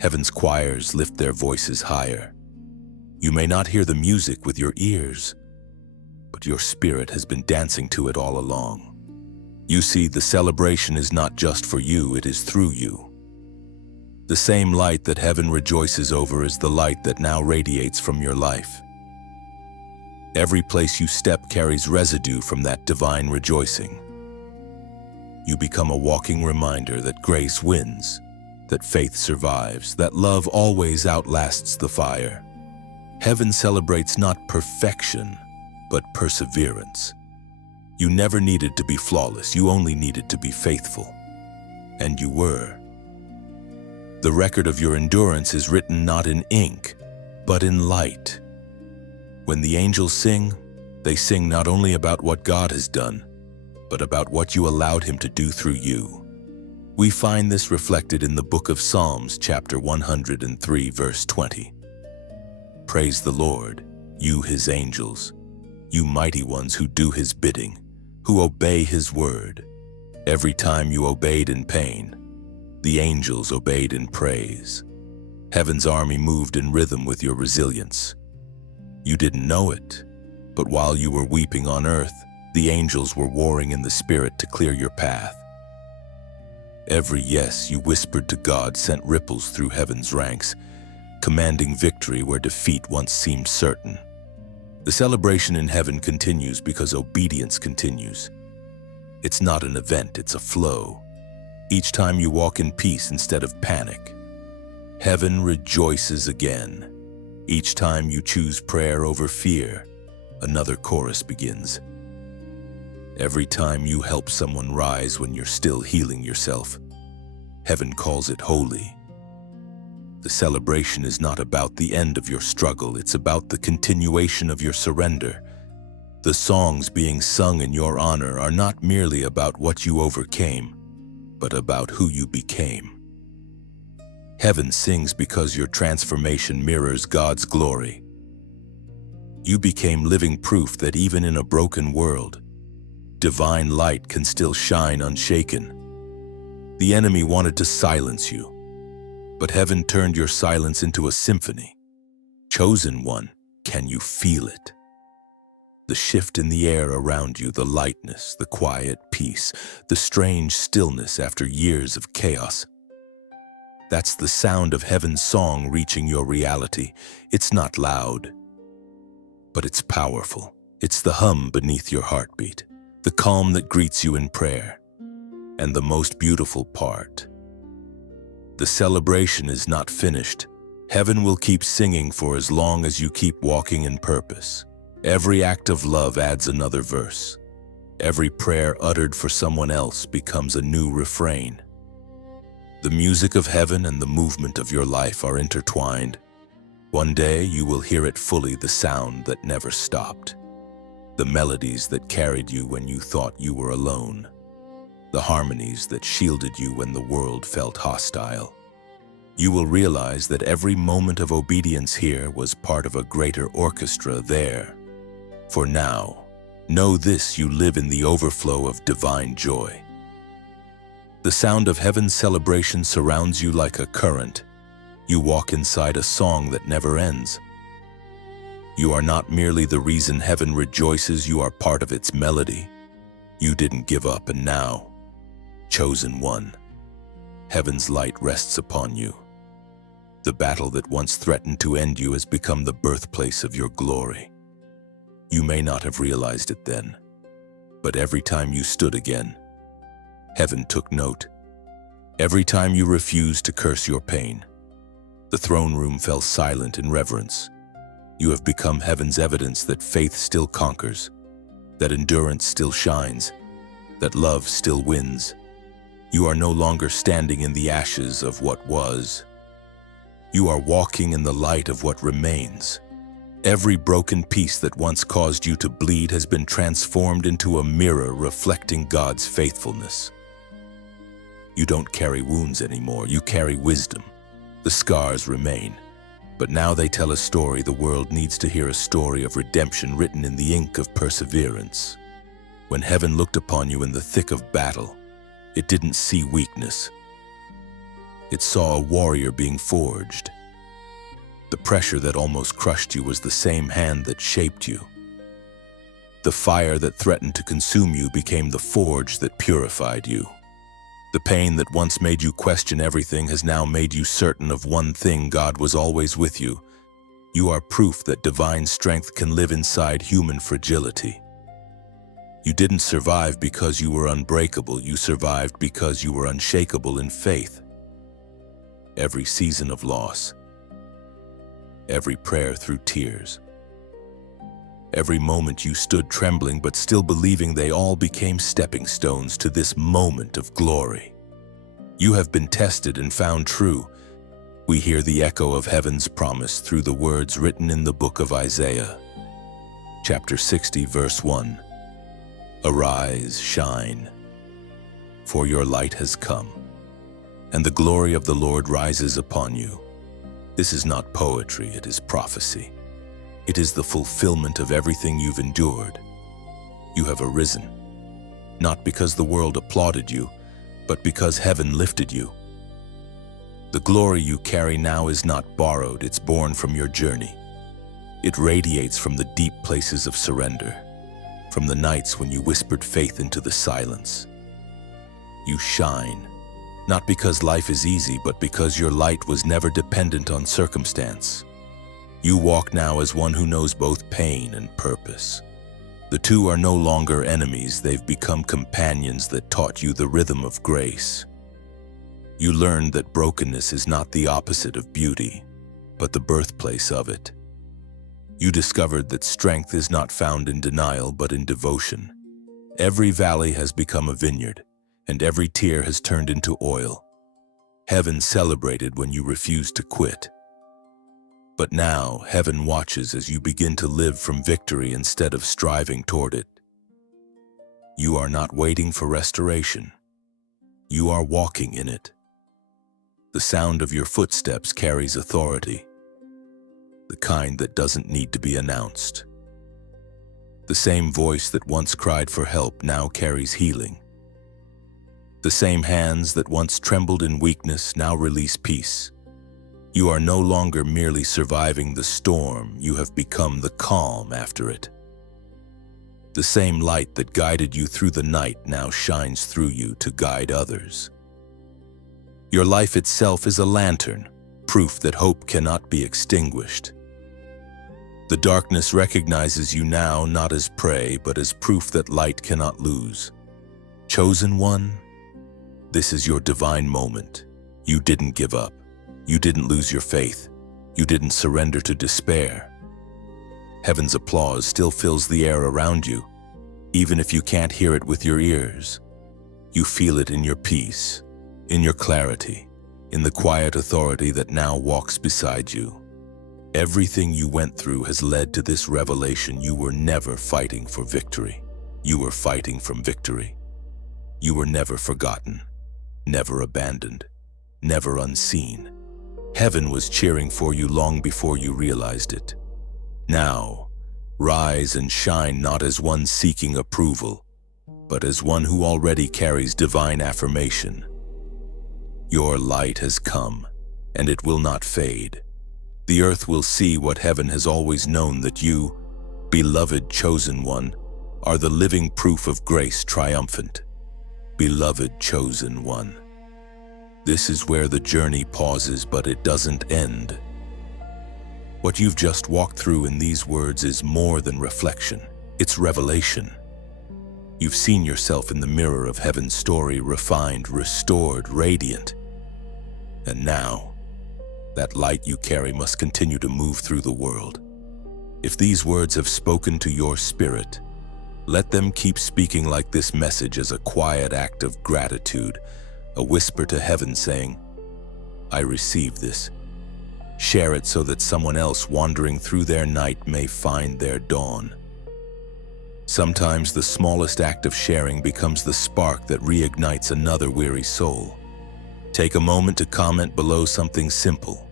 heaven's choirs lift their voices higher. You may not hear the music with your ears, but your spirit has been dancing to it all along. You see, the celebration is not just for you, it is through you. The same light that heaven rejoices over is the light that now radiates from your life. Every place you step carries residue from that divine rejoicing. You become a walking reminder that grace wins, that faith survives, that love always outlasts the fire. Heaven celebrates not perfection, but perseverance. You never needed to be flawless, you only needed to be faithful. And you were. The record of your endurance is written not in ink, but in light. When the angels sing, they sing not only about what God has done, but about what you allowed Him to do through you. We find this reflected in the book of Psalms, chapter 103, verse 20. Praise the Lord, you His angels, you mighty ones who do His bidding, who obey His word. Every time you obeyed in pain, the angels obeyed in praise. Heaven's army moved in rhythm with your resilience. You didn't know it, but while you were weeping on earth, the angels were warring in the spirit to clear your path. Every yes you whispered to God sent ripples through heaven's ranks, commanding victory where defeat once seemed certain. The celebration in heaven continues because obedience continues. It's not an event, it's a flow. Each time you walk in peace instead of panic, heaven rejoices again. Each time you choose prayer over fear, another chorus begins. Every time you help someone rise when you're still healing yourself, heaven calls it holy. The celebration is not about the end of your struggle, it's about the continuation of your surrender. The songs being sung in your honor are not merely about what you overcame, but about who you became. Heaven sings because your transformation mirrors God's glory. You became living proof that even in a broken world, divine light can still shine unshaken. The enemy wanted to silence you, but heaven turned your silence into a symphony. Chosen one, can you feel it? The shift in the air around you, the lightness, the quiet peace, the strange stillness after years of chaos. That's the sound of heaven's song reaching your reality. It's not loud, but it's powerful. It's the hum beneath your heartbeat, the calm that greets you in prayer. And the most beautiful part, the celebration is not finished. Heaven will keep singing for as long as you keep walking in purpose. Every act of love adds another verse. Every prayer uttered for someone else becomes a new refrain. The music of heaven and the movement of your life are intertwined. One day you will hear it fully, the sound that never stopped. The melodies that carried you when you thought you were alone. The harmonies that shielded you when the world felt hostile. You will realize that every moment of obedience here was part of a greater orchestra there. For now, know this: you live in the overflow of divine joy. The sound of heaven's celebration surrounds you like a current. You walk inside a song that never ends. You are not merely the reason heaven rejoices, you are part of its melody. You didn't give up, and now, chosen one, heaven's light rests upon you. The battle that once threatened to end you has become the birthplace of your glory. You may not have realized it then, but every time you stood again, heaven took note. Every time you refused to curse your pain, the throne room fell silent in reverence. You have become heaven's evidence that faith still conquers, that endurance still shines, that love still wins. You are no longer standing in the ashes of what was. You are walking in the light of what remains. Every broken piece that once caused you to bleed has been transformed into a mirror reflecting God's faithfulness. You don't carry wounds anymore, you carry wisdom. The scars remain, but now they tell a story the world needs to hear, a story of redemption written in the ink of perseverance. When heaven looked upon you in the thick of battle, it didn't see weakness. It saw a warrior being forged. The pressure that almost crushed you was the same hand that shaped you. The fire that threatened to consume you became the forge that purified you. The pain that once made you question everything has now made you certain of one thing: God was always with you. You are proof that divine strength can live inside human fragility. You didn't survive because you were unbreakable, you survived because you were unshakable in faith. Every season of loss, every prayer through tears, every moment you stood trembling but still believing, they all became stepping stones to this moment of glory. You have been tested and found true. We hear the echo of heaven's promise through the words written in the book of Isaiah, chapter 60, verse 1. Arise, shine, for your light has come, and the glory of the Lord rises upon you. This is not poetry, it is prophecy. It is the fulfillment of everything you've endured. You have arisen, not because the world applauded you, but because heaven lifted you. The glory you carry now is not borrowed, it's born from your journey. It radiates from the deep places of surrender, from the nights when you whispered faith into the silence. You shine, not because life is easy, but because your light was never dependent on circumstance. You walk now as one who knows both pain and purpose. The two are no longer enemies, they've become companions that taught you the rhythm of grace. You learned that brokenness is not the opposite of beauty, but the birthplace of it. You discovered that strength is not found in denial, but in devotion. Every valley has become a vineyard, and every tear has turned into oil. Heaven celebrated when you refused to quit. But now, heaven watches as you begin to live from victory instead of striving toward it. You are not waiting for restoration. You are walking in it. The sound of your footsteps carries authority, the kind that doesn't need to be announced. The same voice that once cried for help now carries healing. The same hands that once trembled in weakness now release peace. You are no longer merely surviving the storm, you have become the calm after it. The same light that guided you through the night now shines through you to guide others. Your life itself is a lantern, proof that hope cannot be extinguished. The darkness recognizes you now not as prey, but as proof that light cannot lose. Chosen one, this is your divine moment. You didn't give up. You didn't lose your faith. You didn't surrender to despair. Heaven's applause still fills the air around you, even if you can't hear it with your ears. You feel it in your peace, in your clarity, in the quiet authority that now walks beside you. Everything you went through has led to this revelation: you were never fighting for victory. You were fighting from victory. You were never forgotten, never abandoned, never unseen. Heaven was cheering for you long before you realized it. Now, rise and shine not as one seeking approval, but as one who already carries divine affirmation. Your light has come, and it will not fade. The earth will see what heaven has always known, that you, beloved chosen one, are the living proof of grace triumphant. Beloved chosen one. This is where the journey pauses, but it doesn't end. What you've just walked through in these words is more than reflection. It's revelation. You've seen yourself in the mirror of heaven's story, refined, restored, radiant. And now, that light you carry must continue to move through the world. If these words have spoken to your spirit, let them keep speaking like this message as a quiet act of gratitude, a whisper to heaven saying, I receive this. Share it so that someone else wandering through their night may find their dawn. Sometimes the smallest act of sharing becomes the spark that reignites another weary soul. Take a moment to comment below something simple,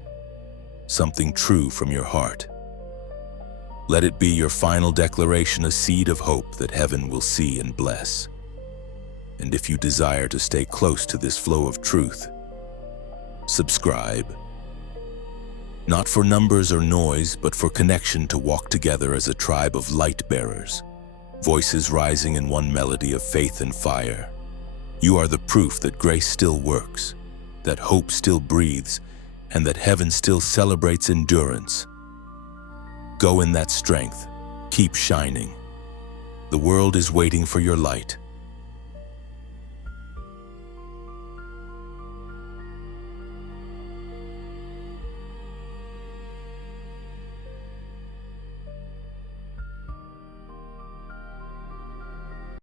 something true from your heart. Let it be your final declaration, a seed of hope that heaven will see and bless. And if you desire to stay close to this flow of truth, subscribe. Not for numbers or noise, but for connection, to walk together as a tribe of light bearers, voices rising in one melody of faith and fire. You are the proof that grace still works, that hope still breathes, and that heaven still celebrates endurance. Go in that strength. Keep shining. The world is waiting for your light.